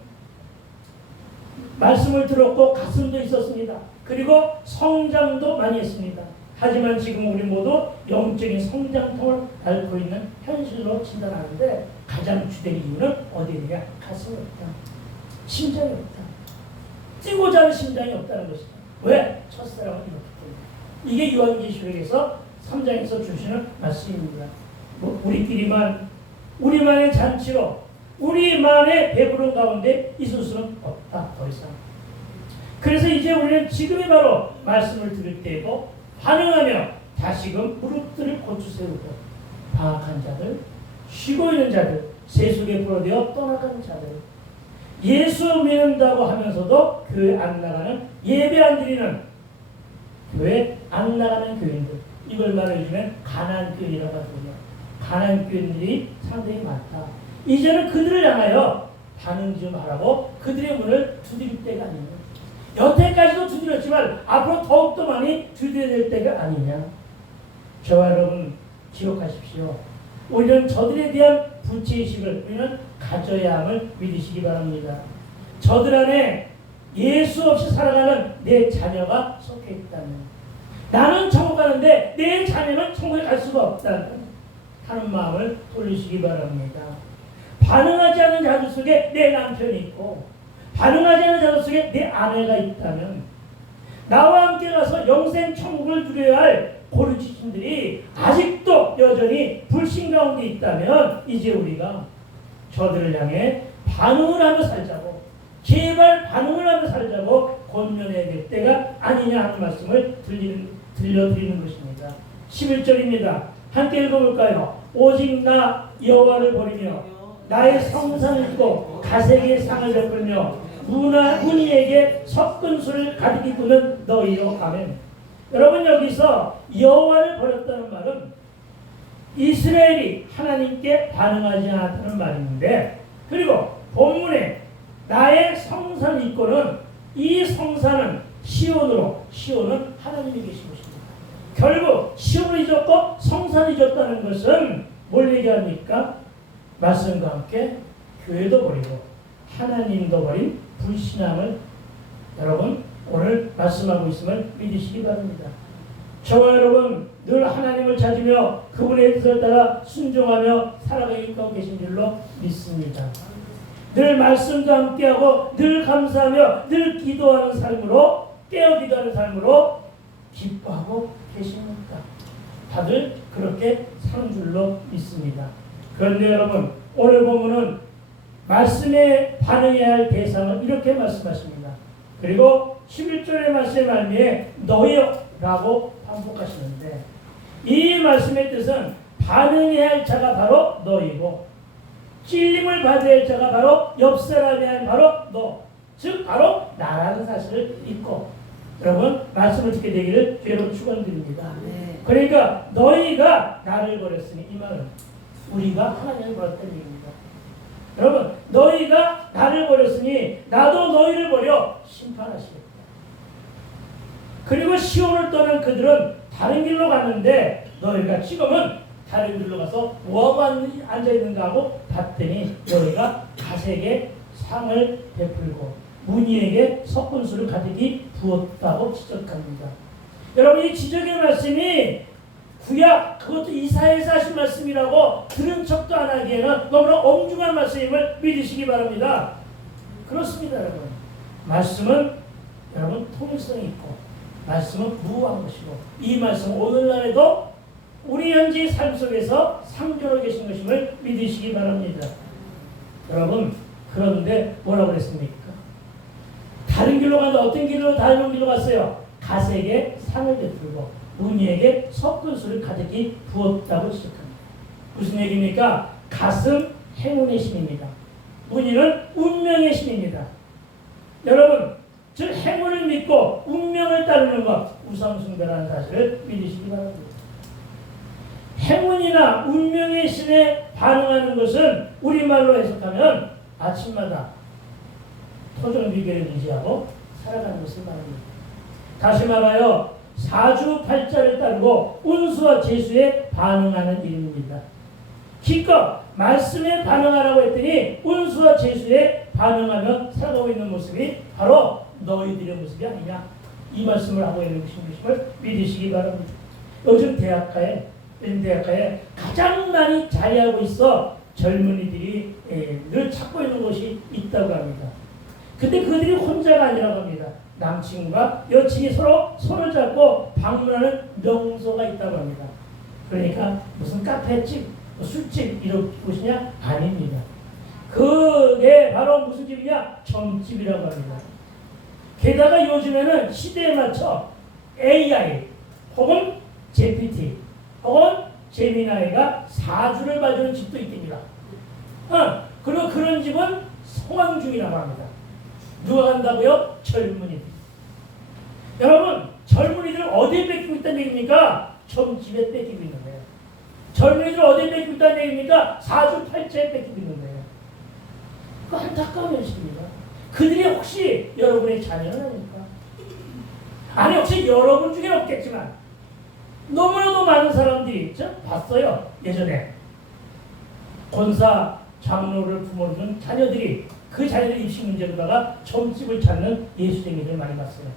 말씀을 들었고 가슴도 있었습니다. 그리고 성장도 많이 했습니다. 하지만 지금 우리 모두 영적인 성장통을 앓고 있는 현실로 진단하는데 가장 주된 이유는 어디냐? 가슴이 없다. 심장이 없다. 뛰고자 하는 심장이 없다는 것이다. 왜? 첫사랑을 잃었기 때문에. 이게 요한계시록에서 3장에서 주시는 말씀입니다. 우리만의 잔치로 우리만의 배부른 가운데 있을 수는 없다. 더 이상. 그래서 이제 우리는 지금이 바로 말씀을 들을 때이고 반응하며 다시금 무릎들을 고추 세우고 방학한 자들, 쉬고 있는 자들, 세속에 불어되어 떠나가는 자들, 예수 믿는다고 하면서도 교회 안 나가는 예배 안 드리는 교회 안 나가는 교인들, 이걸 말해주면 가난안 교인이라고 하거든요. 가난안 교인들이 상당히 많다. 이제는 그들을 향하여 반응 좀 하라고 그들의 문을 두드릴 때가 아니냐. 여태까지도 두드렸지만 앞으로 더욱더 많이 두드려야 될 때가 아니냐. 저와 여러분 기억하십시오. 우리는 저들에 대한 부채의식을 우리는 가져야 함을 믿으시기 바랍니다. 저들 안에 예수 없이 살아가는 내 자녀가 속해 있다면, 나는 천국 가는데 내 자녀는 천국에 갈 수가 없다는 하는 마음을 돌리시기 바랍니다. 반응하지 않는 자들 속에 내 남편이 있고 반응하지 않는 자들 속에 내 아내가 있다면, 나와 함께 가서 영생 천국을 누려야 할 고르치신들이 아직도 여전히 불신 가운데 있다면, 이제 우리가 저들을 향해 반응을 하며 살자고, 제발 반응을 하며 살자고 권면해야 될 때가 아니냐 하는 말씀을 들려드리는 것입니다. 11절입니다. 함께 읽어볼까요? 오직 나 여호와를 버리며 나의 성산을 잊고 가색의 상을 베풀며 문의에게 섞은 술을 가득히 부는 너희요. 아멘. 여러분, 여기서 여호와를 버렸다는 말은 이스라엘이 하나님께 반응하지 않았다는 말인데, 그리고 본문에 나의 성산을 잊고는, 이 성산은 시온으로, 시온은 하나님이 계신 것입니다. 결국 시온을 잊었고 성산을 잊었다는 것은 뭘 얘기합니까? 말씀과 함께 교회도 버리고 하나님도 버린 불신앙을 여러분 오늘 말씀하고 있음을 믿으시기 바랍니다. 저와 여러분 늘 하나님을 찾으며 그분의 뜻을 따라 순종하며 살아가고 계신 줄로 믿습니다. 늘 말씀과 함께하고 늘 감사하며 늘 기도하는 삶으로, 깨어 기도하는 삶으로 기뻐하고 계십니까? 다들 그렇게 사는 줄로 믿습니다. 그런데 여러분, 오늘 본문은 말씀에 반응해야 할 대상을 이렇게 말씀하십니다. 그리고 11절의 말씀의 말미에 너희여 라고 반복하시는데, 이 말씀의 뜻은 반응해야 할 자가 바로 너희고, 찔림을 받아야 할 자가 바로 옆 사람이 아닌 바로 너, 즉 바로 나라는 사실을 잊고, 여러분 말씀을 듣게 되기를 죄로 축원드립니다. 그러니까 너희가 나를 버렸으니, 이 말은 우리가 하나님을 버렸다는 얘기입니다. 여러분, 너희가 나를 버렸으니 나도 너희를 버려 심판하시겠다. 그리고 시온을 떠난 그들은 다른 길로 갔는데, 너희가 지금은 다른 길로 가서 뭐하고 앉아있는가 하고 봤더니 너희가 가색에 상을 베풀고 문의에게 섞은 술을 가득히 부었다고 지적합니다. 여러분, 이 지적의 말씀이 구약, 그것도 이사야에서 하신 말씀이라고 들은 척도 안 하기에는 너무나 엄중한 말씀임을 믿으시기 바랍니다. 그렇습니다. 여러분, 말씀은 여러분 통일성이 있고 말씀은 무한 것이고, 이 말씀은 오늘날에도 우리 현재 삶 속에서 상존하고 계신 것임을 믿으시기 바랍니다. 여러분, 그런데 뭐라고 그랬습니까? 다른 길로 가다 어떤 길로 다른 길로 갔어요? 가색에 상을 베풀고 문의에게 섞은 술을 가득히 부었다고 지적합니다. 무슨 얘기입니까? 갓은 행운의 신입니다. 문의는 운명의 신입니다. 여러분, 즉 행운을 믿고 운명을 따르는 것, 우상숭배라는 사실을 믿으시기 바랍니다. 행운이나 운명의 신에 반응하는 것은 우리말로 해석하면 아침마다 토종비계를 의지하고 살아가는 것을 말합니다. 다시 말하여 사주팔자를 따르고 운수와 재수에 반응하는 일입니다. 기껏 말씀에 반응하라고 했더니 운수와 재수에 반응하며 살아가고 있는 모습이 바로 너희들의 모습이 아니냐, 이 말씀을 하고 있는 것임을 믿으시기 바랍니다. 요즘 대학가에 가장 많이 자리하고 있어 젊은이들이 늘 찾고 있는 곳이 있다고 합니다. 근데 그들이 혼자가 아니라고 합니다. 남친과 여친이 서로 손을 잡고 방문하는 명소가 있다고 합니다. 그러니까 무슨 카페집, 술집 이런 곳이냐? 아닙니다. 그게 바로 무슨 집이냐? 점집이라고 합니다. 게다가 요즘에는 시대에 맞춰 AI 혹은 GPT 혹은 제미나이가 사주를 봐주는 집도 있답니다. 그리고 그런 집은 성황 중이라고 합니다. 누가 간다고요? 젊은이들. 여러분, 젊은이들 어디에 뺏기고 있다는 얘기입니까? 점집에 뺏기고 있는 거예요. 젊은이들 어디에 뺏기고 있다는 얘기입니까? 사주팔자에 뺏기고 있는 거예요. 그 안타까운 현실입니다. 그들이 혹시 여러분의 자녀는 아닙니까? 아니 혹시 여러분 중에 없겠지만 너무나도 많은 사람들이 저 봤어요. 예전에 권사, 장로를 부모로 둔 자녀들이 그 자녀들 입시 문제로다가 점집을 찾는 예수쟁이들 많이 봤어요.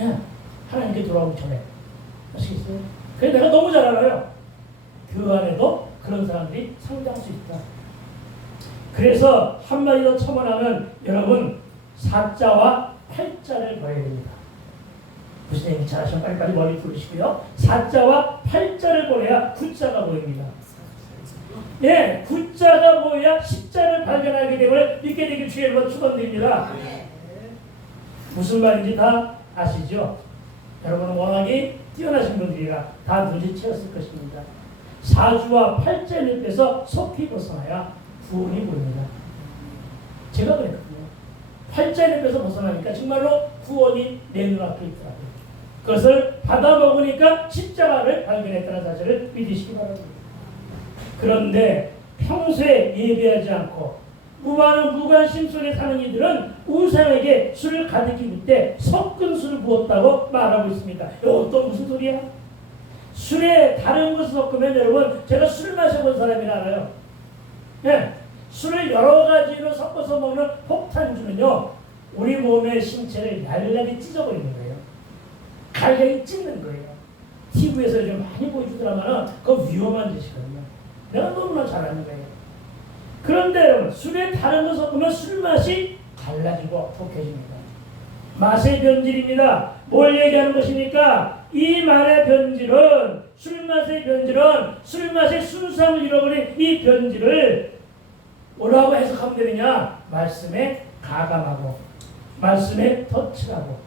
예, 하나님께 돌아오기 전에 아시겠어요? 그래서 내가 너무 잘 알아요. 그 안에도 그런 사람들이 상당수 있다. 그래서 한마디 더 첨언하면 여러분 사자와 팔자를 봐야 됩니다. 무슨 얘기인지 잘 아시면 빨리빨리 머리 풀으시고요. 사자와 팔자를 보내야 구자가 보입니다. 예, 구자가 보여야 십자를 발견하게 되고 믿게 되길 주의 이름으로 축원드립니다. 무슨 말인지 다 아시죠? 여러분은 워낙에 뛰어나신 분들이라 다 눈치채었을 것입니다. 사주와 팔자를 빼서 속히 벗어나야 구원이 보입니다. 제가 그랬거든요. 팔자를 빼서 벗어나니까 정말로 구원이 내 눈앞에 있더라고요. 그것을 받아먹으니까 십자가를 발견했다는 사실을 믿으시기 바랍니다. 그런데 평소에 예배하지 않고 무많은 무관심 속에 사는 이들은 우상에게 술을 가득히 붓때 섞은 술을 부었다고 말하고 있습니다. 이거 또 무슨 소리야? 술에 다른 것을 섞으면 여러분 제가 술 마셔본 사람이라 알아요. 네, 술을 여러 가지로 섞어서 먹는 폭탄주는요 우리 몸의 신체를 얄얄하게 찢어버리는 거예요. 갈량이 찢는 거예요. TV에서 요즘 많이 보여주더라면 그거 위험한 짓이거든요. 내가 너무나 잘 아는 거예요. 그런데 여러분 술에 다른 거 섞으면 술맛이 달라지고 독해집니다. 맛의 변질입니다. 뭘 얘기하는 것입니까? 이 말의 변질은 술맛의 변질은 술맛의 순수함을 잃어버린 이 변질을 뭐라고 해석하면 되느냐? 말씀에 가감하고 말씀에 덧칠하고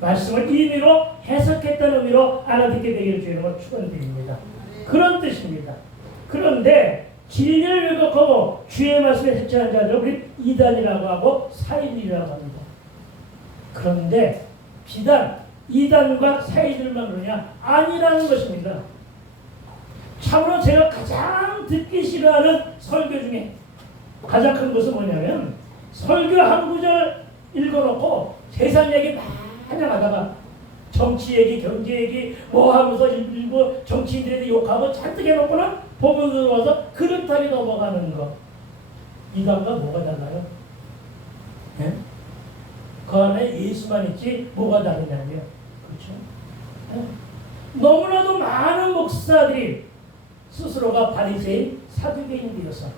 말씀을 임의로 해석했다는 의미로 알아듣게 되기를 주의 이름으로 축원드립니다. 그런 뜻입니다. 그런데 진리를 왜곡하고 주의 말씀에 해체한 자들을 우리 이단이라고 하고 사이들이라고 합니다. 그런데 비단 이단과 사이들만 그러냐? 아니라는 것입니다. 참으로 제가 가장 듣기 싫어하는 설교 중에 가장 큰 것은 뭐냐면 설교 한 구절 읽어놓고 세상 얘기 마냥 하다가 정치 얘기, 경제 얘기 뭐 하면서 일부 정치인들에게 욕하고 잔뜩 해놓고는 보면 들어와서 그릇하게 넘어가는 거. 이단과 뭐가 달라요? 예? 그 안에 예수만 있지 뭐가 다르냐고요. 그렇죠? 예? 너무나도 많은 목사들이 스스로가 바리새인 사두개인이 되어서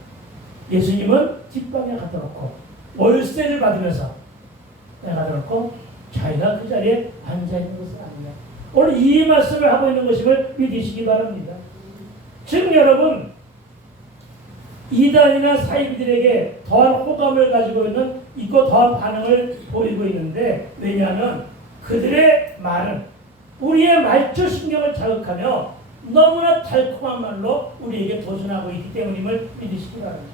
예수님은 뒷방에 갖다 놓고 월세를 받으면서 갖다 놓고 자기가 그 자리에 앉아있는 것은 아니냐. 오늘 이 말씀을 하고 있는 것임을 믿으시기 바랍니다. 즉 여러분 이단이나 사이비들에게 더한 호감을 가지고 있고 더한 반응을 보이고 있는데 왜냐하면 그들의 말은 우리의 말초신경을 자극하며 너무나 달콤한 말로 우리에게 도전하고 있기 때문임을 믿으시기 바랍니다.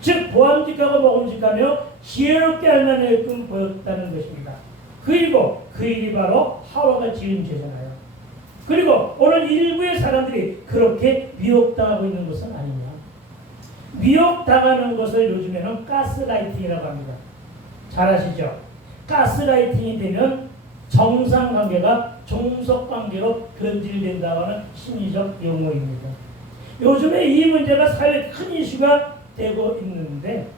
즉 보암직하고 먹음직하며 지혜롭게 할 만큼 보였다는 것입니다. 그리고 그 일이 바로 하와가 지은 죄잖아요. 그리고 오늘 일부의 사람들이 그렇게 미혹당하고 있는 것은 아니냐. 미혹당하는 것을 요즘에는 가스라이팅이라고 합니다. 잘 아시죠? 가스라이팅이 되면 정상관계가 종속관계로 변질된다고 하는 심리적 용어입니다. 요즘에 이 문제가 사회에 큰 이슈가 되고 있는데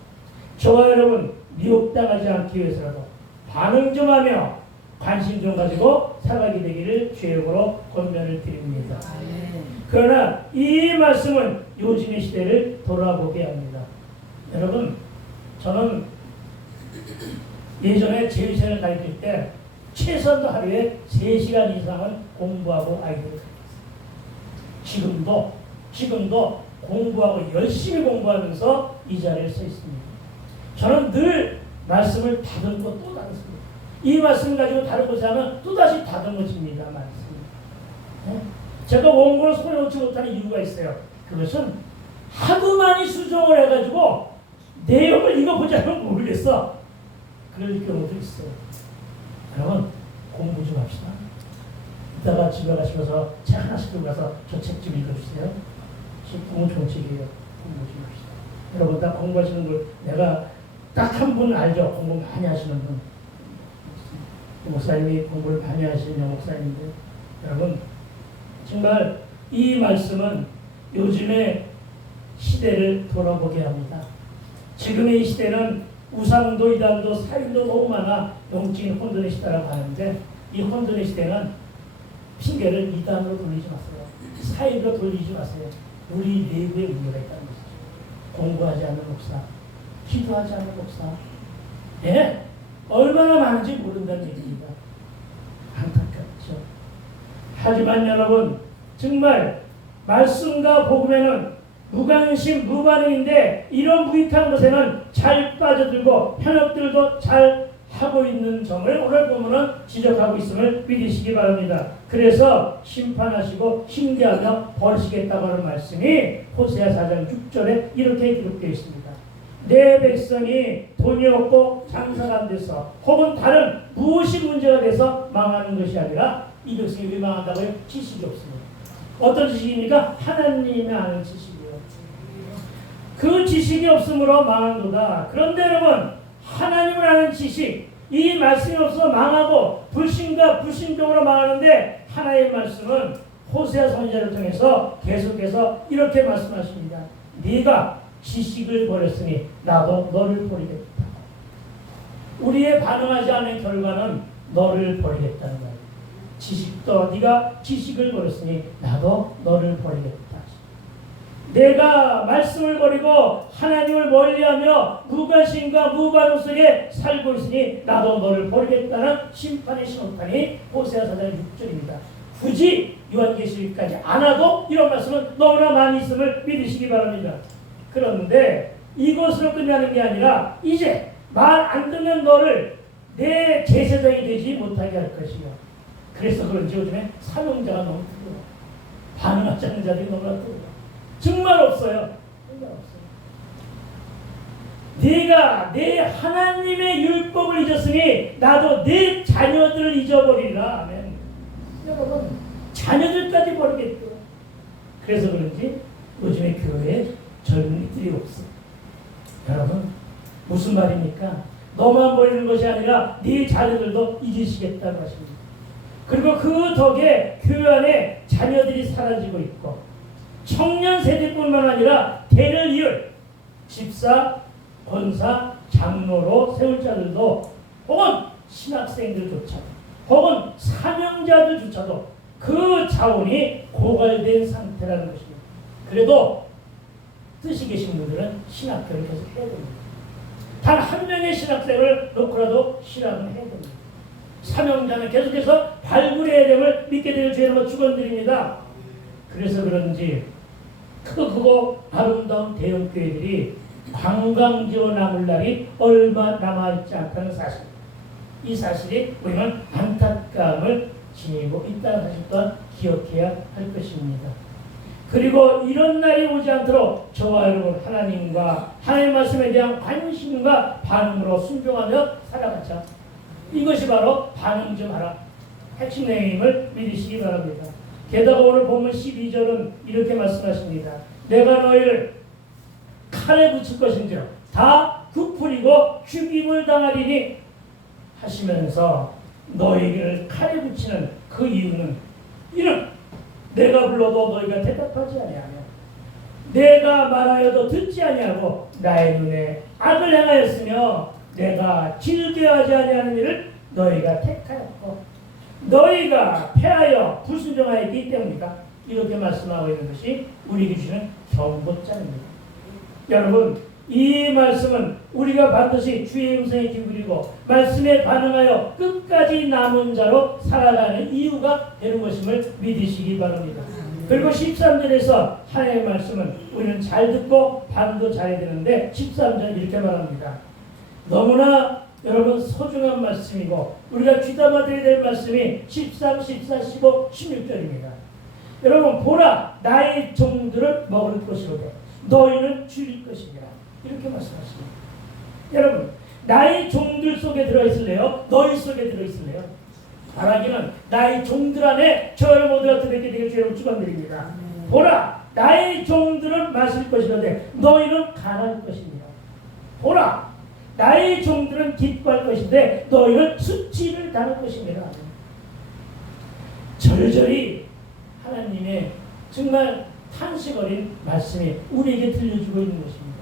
저와 여러분 미혹당하지 않기 위해서라도 반응 좀 하며 관심 좀 가지고 살아가게 되기를 주의 이름으로 권면을 드립니다. 그러나 이 말씀은 요즘의 시대를 돌아보게 합니다. 여러분 저는 예전에 재위생을 가르칠 때 최소한도 하루에 3시간 이상은 공부하고 아이들을 가르쳤어요. 지금도 공부하고 열심히 공부하면서 이 자리에 서 있습니다. 저는 늘 말씀을 다듬고 또 다듬습니다. 이 말씀 가지고 다른 곳에 하면 또다시 다듬어집니다. 말씀이. 네? 제가 원고를 손에 놓지 못하는 이유가 있어요. 그것은 하도 많이 수정을 해가지고 내용을 읽어보지 않으면 모르겠어. 그럴 경우도 있어요. 여러분 공부 좀 합시다. 이따가 집에 가시면서 책 하나씩 들고 가서 저 책 좀 읽어주세요. 너무 좋은 책이에요. 공부 좀 합시다. 여러분 다 공부하시는 걸 내가 딱 한 분 알죠? 공부 많이 하시는 분. 목사님이 공부를 많이 하시는 목사님인데 여러분 정말 이 말씀은 요즘의 시대를 돌아보게 합니다. 지금의 이 시대는 우상도 이단도 사인도 너무 많아 영적인 혼돈의 시대라고 하는데 이 혼돈의 시대는 핑계를 이단으로 돌리지 마세요. 사인으로 돌리지 마세요. 우리 내부에 문제가 있다는 것이죠. 공부하지 않는 목사, 기도하지 않는 목사, 예, 얼마나 많은지 모른다는 얘기입니다. 안타깝죠. 하지만 여러분 정말 말씀과 복음에는 무관심, 무반응인데 이런 무익한 것에는 잘 빠져들고 현역들도 잘 하고 있는 점을 오늘 보면은 지적하고 있음을 믿으시기 바랍니다. 그래서 심판하시고 징계하며 벌이시겠다고 하는 말씀이 호세아 4장 6절에 이렇게 기록되어 있습니다. 내 백성이 돈이 없고 장사가 안 돼서 혹은 다른 무엇이 문제가 돼서 망하는 것이 아니라 이 백성이 왜 망한다고요? 지식이 없습니다. 어떤 지식입니까? 하나님이 아는 지식이에요. 그 지식이 없으므로 망한도다. 그런데 여러분 하나님을 아는 지식, 이 말씀이 없어서 망하고 불신과 불신적으로 망하는데 하나님의 말씀은 호세아 선지자를 통해서 계속해서 이렇게 말씀하십니다. 네가 지식을 버렸으니 나도 너를 버리겠다. 우리의 반응하지 않은 결과는 너를 버리겠다는 거예요. 지식도 네가 지식을 버렸으니 나도 너를 버리겠다. 내가 말씀을 버리고 하나님을 멀리하며 무관심과 무반응 속에 살고 있으니 나도 너를 버리겠다는 심판의 신호탄이 호세아 4장 6절입니다. 굳이 요한계시록까지 안 와도 이런 말씀은 너무나 많이 있음을 믿으시기 바랍니다. 그런데 이것으로 끝나는 게 아니라 이제 말 안 듣는 너를 내 제사장이 되지 못하게 할 것이요. 그래서 그런지 요즘에 사명자가 너무 뜨거워. 반응하지 않는 자들이 너무나 뜨거워. 정말 없어요. 정말 없어요. 네가 내 하나님의 율법을 잊었으니 나도 내 자녀들을 잊어버리라. 아멘. 여러분 자녀들까지 버리겠죠. 그래서 그런지 요즘에 교회에 젊은이들이 없어요. 여러분 무슨 말입니까? 너만 버리는 것이 아니라 네 자녀들도 잊으시겠다는 것입니다. 그리고 그 덕에 교회 안에 자녀들이 사라지고 있고 청년 세대뿐만 아니라 대를 이을 집사, 권사, 장로로 세울 자들도 혹은 신학생들조차도 혹은 사명자들조차도 그 자원이 고갈된 상태라는 것입니다. 그래도 뜻이 계신 분들은 신학교를 계속 해야 됩니다. 단 한 명의 신학생을 놓고라도 신학을 해야 됩니다. 사명자는 계속해서 발굴해야 됨을 믿게 될 주의로 축원드립니다. 그래서 그런지 크고 아름다운 대형교회들이 관광지로 남을 날이 얼마 남아있지 않다는 사실, 이 사실이 우리는 안타까움을 지니고 있다는 사실 또한 기억해야 할 것입니다. 그리고 이런 날이 오지 않도록 저와 여러분 하나님과 하나님의 말씀에 대한 관심과 반응으로 순종하며 살아가자. 이것이 바로 반응 좀 하라. 핵심 내용임을 믿으시기 바랍니다. 게다가 오늘 본문 12절은 이렇게 말씀하십니다. 내가 너희를 칼에 붙일 것인지라 다 굽풀이고 죽임을 당하리니 하시면서 너희를 칼에 붙이는 그 이유는 이는 내가 불러도 너희가 대답하지 아니하며 내가 말하여도 듣지 아니하고 나의 눈에 악을 행하였으며 내가 즐겨하지 아니하는 일을 너희가 택하였고 너희가 패하여 불순종하였기 때문이다. 이렇게 말씀하고 있는 것이 우리에게 주시는 경고장입니다. 여러분 이 말씀은 우리가 반드시 주의 음성에 기울이고 말씀에 반응하여 끝까지 남은 자로 살아가는 이유가 되는 것임을 믿으시기 바랍니다. 그리고 13절에서 하나님의 말씀은 우리는 잘 듣고 반응도 잘해야 되는데 13절 이렇게 말합니다. 너무나 여러분 소중한 말씀이고 우리가 귀담아들어야 될 말씀이 13, 14, 15, 16절입니다. 여러분 보라 나의 종들을 먹을 것이로되 너희는 줄일 것이니라. 이렇게 말씀하십니다. 여러분 나의 종들 속에 들어있을래요? 너희 속에 들어있을래요? 바라기는 나의 종들 안에 저를 모두가 들게 되게 주님을 축원드립니다. 보라, 나의 종들은 마실 것이라되 너희는 간할 것입니다. 보라, 나의 종들은 기뻐할 것인데 너희는 수치를 당할 것입니다. 절절히 하나님의 정말 탄식 어린 말씀이 우리에게 들려주고 있는 것입니다.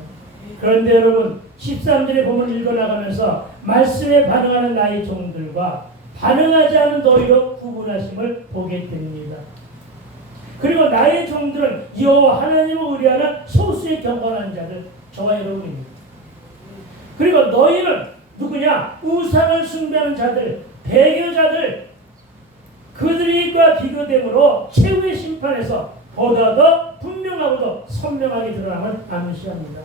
그런데 여러분 13절의 본문 읽어나가면서 말씀에 반응하는 나의 종들과 반응하지 않은 너희로 구분하심을 보게 됩니다. 그리고 나의 종들은 여호와 하나님을 의뢰하는 소수의 경건한 자들, 저와 여러분입니다. 그리고 너희는 누구냐? 우상을 숭배하는 자들, 배교자들, 그들과 비교됨으로 최후의 심판에서 보다 더 분명하고도 선명하게 드러나면 암시합니다.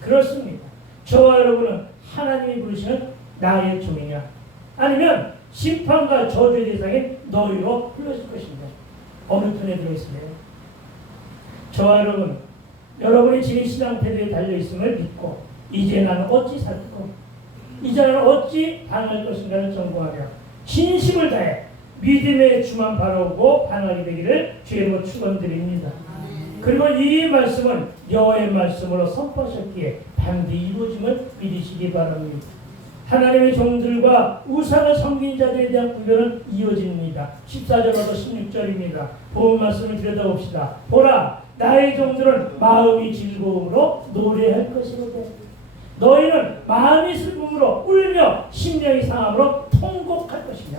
그렇습니다. 저와 여러분은 하나님이 부르시는 나의 종이냐, 아니면 심판과 저주의 대상인 너희로 불러질 것입니다. 어느 편에 들어있으면 저와 여러분, 여러분이 지닌 신앙 태도에 달려있음을 믿고 이제 나는 어찌 살고 이제 나는 어찌 반할 것인가를 점검하며 진심을 다해 믿음의 주만 바라보고 반하게 되기를 주의 이름으로 축원드립니다. 그리고 이 말씀은 여호와의 말씀으로 선포하셨기에 반드시 이루어짐을 믿으시기 바랍니다. 하나님의 종들과 우상을 섬긴 자들에 대한 구별은 이어집니다. 14절부터 16절입니다. 본 말씀을 들여다봅시다. 보라, 나의 종들은 마음이 즐거움으로 노래할 것이로되 너희는 마음이 슬픔으로 울며 심령이 상함으로 통곡할 것이며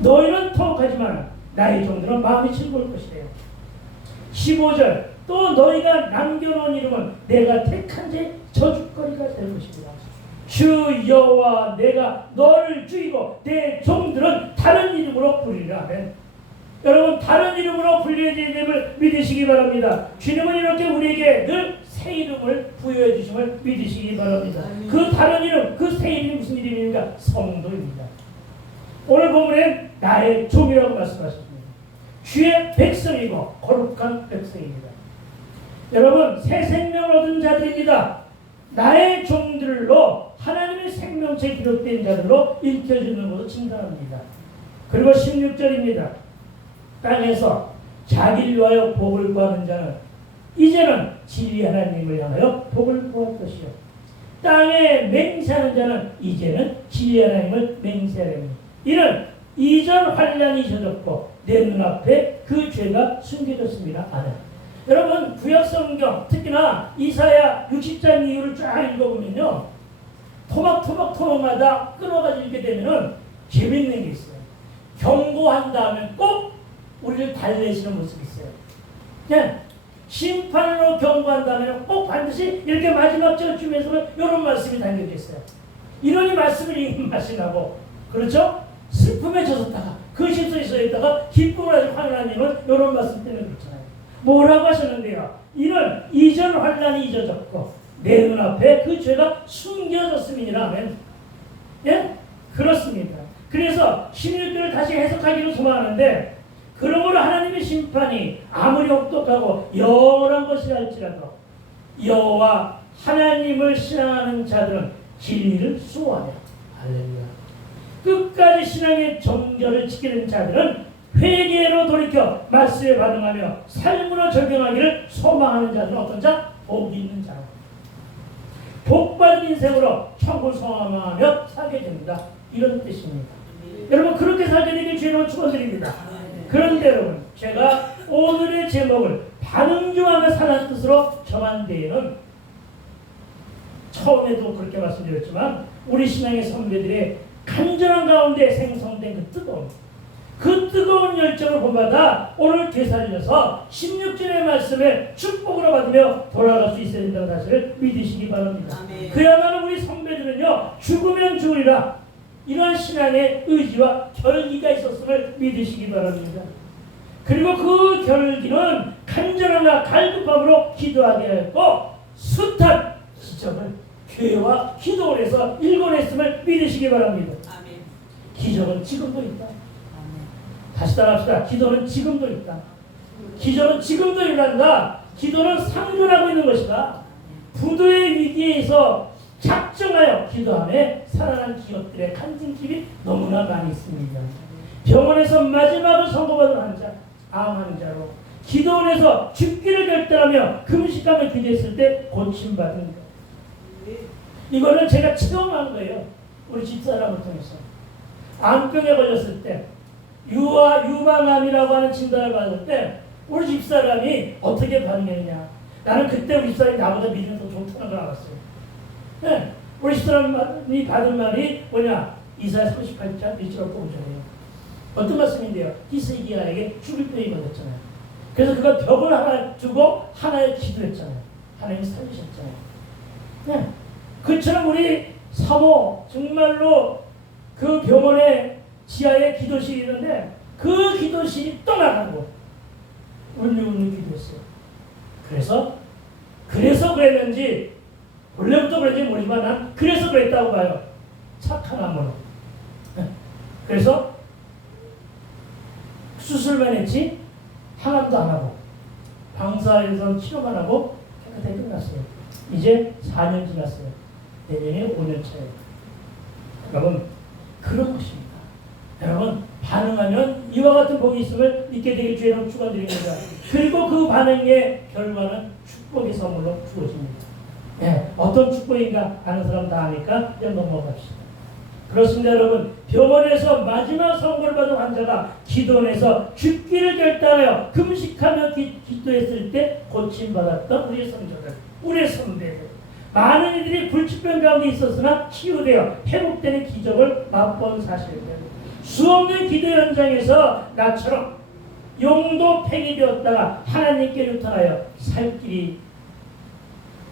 너희는 통곡하지만 나의 종들은 마음이 즐거울 것이래요. 15절, 또 너희가 남겨놓은 이름은 내가 택한 자의 저주거리가 될 것입니다. 주 여호와 내가 너를 죽이고 내 종들은 다른 이름으로 부르리라. 아멘. 여러분, 다른 이름으로 불려짐을 믿으시기 바랍니다. 주님은 이렇게 우리에게 늘 새 이름을 부여해 주심을 믿으시기 바랍니다. 그 다른 이름, 그 새 이름이 무슨 이름입니까? 성도입니다. 오늘 본문엔 나의 종이라고 말씀하셨습니다. 주의 백성이고 거룩한 백성입니다. 여러분, 새 생명을 얻은 자들입니다. 나의 종들로 하나님의 생명체 기록된 자들로 읽혀지는 것을 칭찬합니다. 그리고 16절입니다. 땅에서 자기를 위하여 복을 구하는 자는 이제는 진리 하나님을 향하여 복을 구할 것이요 땅에 맹세하는 자는 이제는 진리 하나님을 맹세하려니 이는 이전 환난이 잊어졌고 내 눈앞에 그 죄가 숨겨졌습니다. 아멘. 여러분, 구약성경 특히나 이사야 60장 이후를 쫙 읽어보면요, 토막마다 끊어가지고 읽게 되면은 재밌는 게 있어요. 경고한 다음에 꼭 우리를 달래시는 모습이 있어요. 그냥 심판으로 경고한 다음에 꼭 반드시 이렇게 마지막 절쯤에서는 이런 말씀이 담겨져 있어요. 이러니 말씀을 읽는 맛이 나고, 그렇죠? 슬픔에 젖었다가 그 실수에 있다가 기쁨을 하시고 하나님은 이런 말씀 때문에 그렇잖아요. 뭐라고 하셨는데요? 이는 이전 환난이 잊어졌고 내 눈앞에 그 죄가 숨겨졌음이니라. 아멘. 예? 그렇습니다. 그래서 16절을 다시 해석하기로 소망하는데, 그러므로 하나님의 심판이 아무리 혹독하고 영원한 것이라 할지라도 여호와 하나님을 신앙하는 자들은 진리를 수호하며, 할렐루야, 끝까지 신앙의 정결을 지키는 자들은 회개로 돌이켜 말씀에 반응하며 삶으로 적용하기를 소망하는 자들은 어떤 자? 복이 있는 자. 복받은 인생으로 천국을 소망하며 살게 됩니다. 이런 뜻입니다. 여러분, 그렇게 살게 되길 주님으로 축원드립니다. 그런데 여러분, 제가 오늘의 제목을 반응중하며 사는 뜻으로 정한 데에는 처음에도 그렇게 말씀드렸지만 우리 신앙의 선배들의 간절한 가운데 생성된 그 뜨거운 열정을 본받아 오늘 되살려서 16절의 말씀에 축복으로 받으며 돌아갈 수 있어야 된다는 사실을 믿으시기 바랍니다. 아멘. 그야말로 우리 선배들은요, 죽으면 죽으리라 이러한 신앙의 의지와 결기가 있었음을 믿으시기 바랍니다. 그리고 그 결기는 간절함과 갈급함으로 기도하게 하였고 숱한 기적을 교회와 기도를 해서 일궈냈음을 믿으시기 바랍니다. 아멘. 기적은 지금도 있다. 아멘. 다시 따라합시다. 기도는 지금도 있다. 기적은 지금도 일어난다. 기도는 상존하고 있는 것이다. 부도의 위기에서 작정하여 기도함에 살아난 기업들의 간증집이 너무나 많이 있습니다. 병원에서 마지막으로 선고받은 환자, 암 환자로 기도원에서 죽기를 결단하며 금식하며 기도했을 때 고침받은 것. 이거는 제가 체험한 거예요. 우리 집사람을 통해서. 암병에 걸렸을 때 유방암이라고 하는 진단을 받을 때 우리 집사람이 어떻게 반응했냐. 나는 그때 우리 집사람이 나보다 믿음이 더 좋다는 걸 알았어요. 네. 우리 집사람이 받은 말이 뭐냐. 이사야 38장 1절 5절이에요. 어떤 말씀인데요. 히스기야에게 죽을 병이 걸렸잖아요. 그래서 그가 벽을 하나 두고 하나에 기도했잖아요. 하나님이 살리셨잖아요. 네. 그처럼 우리 사모 정말로 그 병원의 지하에 기도실이 있는데 그 기도실이 떠나가고 울며 기도했어요. 그래서 그랬는지 원래부터 그랬는지 모르지만 난 그래서 그랬다고 봐요. 착한 암으로. 그래서 수술만 했지 항암도 안 하고 방사에서 치료만 하고 깨끗하게 끝났어요. 이제 4년 지났어요. 내년에 5년 차예요. 여러분 그런 것입니다. 여러분 반응하면 이와 같은 복이 있음을 믿게 되길 주의 이름으로 축원드립니다. 그리고 그 반응의 결과는 축복의 선물로 주어집니다. 네, 어떤 축복인가 아는 사람 다 아니까 그냥 넘어갑시다. 그렇습니다. 여러분 병원에서 마지막 선고를 받은 환자가 기도원에서 죽기를 결단하여 금식하며 기도했을 때 고침받았던 우리의 성도들, 우리의 선배들, 많은 이들이 불치병 가운데 있었으나 치유되어 회복되는 기적을 맛본 사실입니다. 수없는 기도 현장에서 나처럼 용도 팽이되었다가 하나님께 유턴하여 살 길이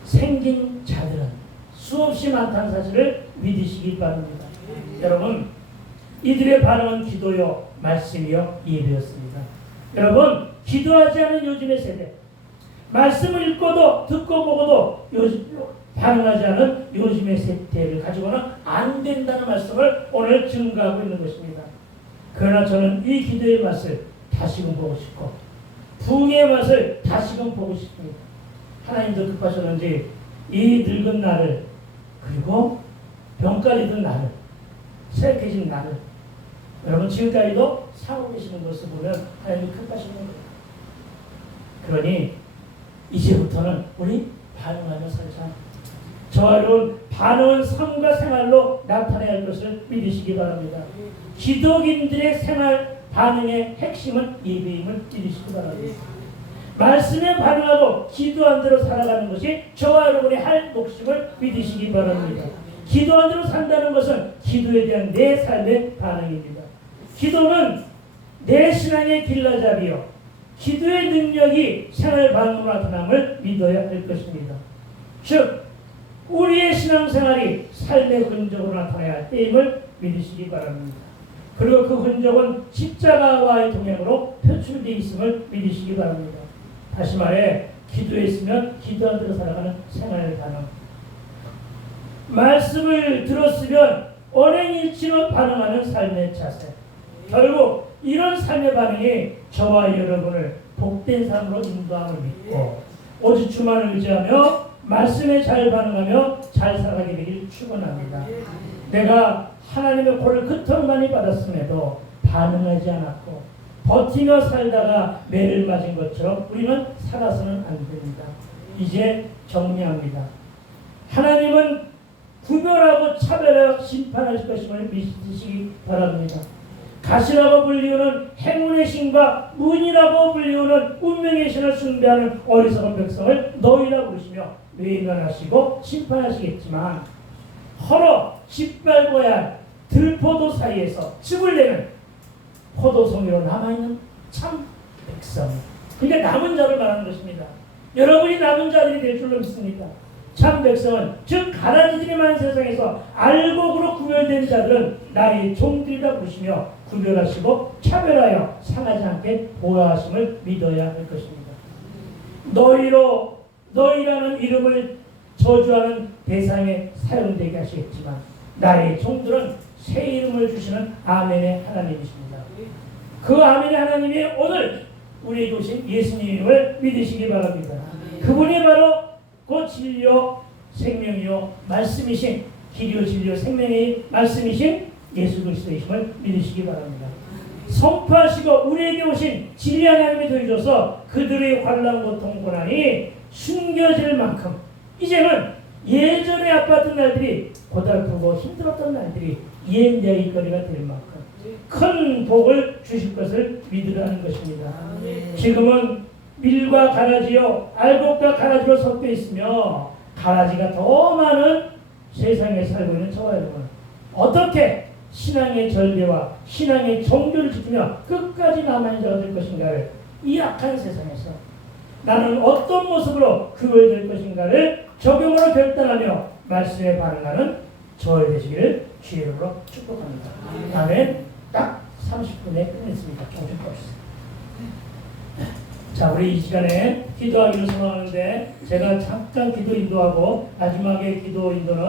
생긴 자들은 수없이 많다는 사실을 믿으시기 바랍니다. 여러분 이들의 반응은 기도요 말씀이요 예배였습니다. 여러분 기도하지 않은 요즘의 세대, 말씀을 읽고도 듣고 보고도 반응하지 않은 요즘의 세대를 가지고는 안 된다는 말씀을 오늘 증거하고 있는 것입니다. 그러나 저는 이 기도의 맛을 다시금 보고 싶고 부흥의 맛을 다시금 보고 싶습니다. 하나님도 급하셨는지 이 늙은 나를 그리고 병까지 든 나를 세약해진 나를 여러분 지금까지도 살고 계시는 것을 보면 하나님이 급하시는 거예요. 그러니 이제부터는 우리 반응하며 살자. 저와 여러분 반응은 삶과 생활로 나타내야 할 것을 믿으시기 바랍니다. 기독인들의 생활 반응의 핵심은 예배임을 믿으시기 바랍니다. 말씀에 반응하고 기도한 대로 살아가는 것이 저와 여러분의 할 몫임을 믿으시기 바랍니다. 기도한 대로 산다는 것은 기도에 대한 내 삶의 반응입니다. 기도는 내 신앙의 길라잡이요 기도의 능력이 생활 반응으로 나타남을 믿어야 할 것입니다. 즉 우리의 신앙생활이 삶의 흔적으로 나타나야 할 때임을 믿으시기 바랍니다. 그리고 그 흔적은 십자가와의 동행으로 표출되어 있음을 믿으시기 바랍니다. 다시 말해 기도했으면 기도한 대로 살아가는 생활의 반응, 말씀을 들었으면 언행일치로 반응하는 삶의 자세, 결국 이런 삶의 반응이 저와 여러분을 복된 삶으로 인도함을 믿고 오직 주만을 의지하며 말씀에 잘 반응하며 잘 살아가게 되길 축원합니다. 내가 하나님의 고를 그토록 많이 받았음에도 반응하지 않았고 버티며 살다가 매를 맞은 것처럼 우리는 살아서는 안 됩니다. 이제 정리합니다. 하나님은 구별하고 차별하여 심판하실 것임을 믿으시기 바랍니다. 가시라고 불리우는 행운의 신과 문이라고 불리우는 운명의 신을 숭배하는 어리석은 백성을 너희라 부르시며 외면하시고 심판하시겠지만 허러 짓밟아야 할 들포도 사이에서 즙을 내는 포도송이로 남아있는 참 백성, 그러니까 남은 자를 말하는 것입니다. 여러분이 남은 자들이 될 줄로 믿습니다. 참 백성은 즉 가라지들이 많은 세상에서 알곡으로 구별된 자들은 나의 종들이라 부르시며 구별하시고 차별하여 상하지 않게 보호하심을 믿어야 할 것입니다. 너희라는 이름을 저주하는 대상에 사용되게 하시겠지만 나의 종들은 새 이름을 주시는 아멘의 하나님이십니다. 그 아멘의 하나님이 오늘 우리에게 오신 예수님을 믿으시기 바랍니다. 그분이 바로 그 진리요 생명이요 말씀이신 길이요 진리요 생명의 말씀이신 예수 그리스도이심을 믿으시기 바랍니다. 선포하시고 우리에게 오신 진리 하나님이 더해줘서 그들의 환난 고통 고난이 숨겨질 만큼 이제는 예전에 아팠던 날들이 고달프고 힘들었던 날들이 이행되의 거리가 될 만큼 큰 복을 주실 것을 믿으라는 것입니다. 지금은 밀과 가라지요 알곡과 가라지로 섞여 있으며 가라지가 더 많은 세상에 살고 있는 저와 여러분, 어떻게 신앙의 절개와 신앙의 정교를 지키며 끝까지 남아있는 자가 될 것인가를, 이 악한 세상에서 나는 어떤 모습으로 그걸 될 것인가를 적용으로 결단하며 말씀에 반응하는 저희 되시기를 주의로 축복합니다. 아멘. 딱 30분에 끝냈습니다. 경축 없습니다. 자, 우리 이 시간에 기도하기를 소망하는데 제가 잠깐 기도 인도하고 마지막에 기도 인도는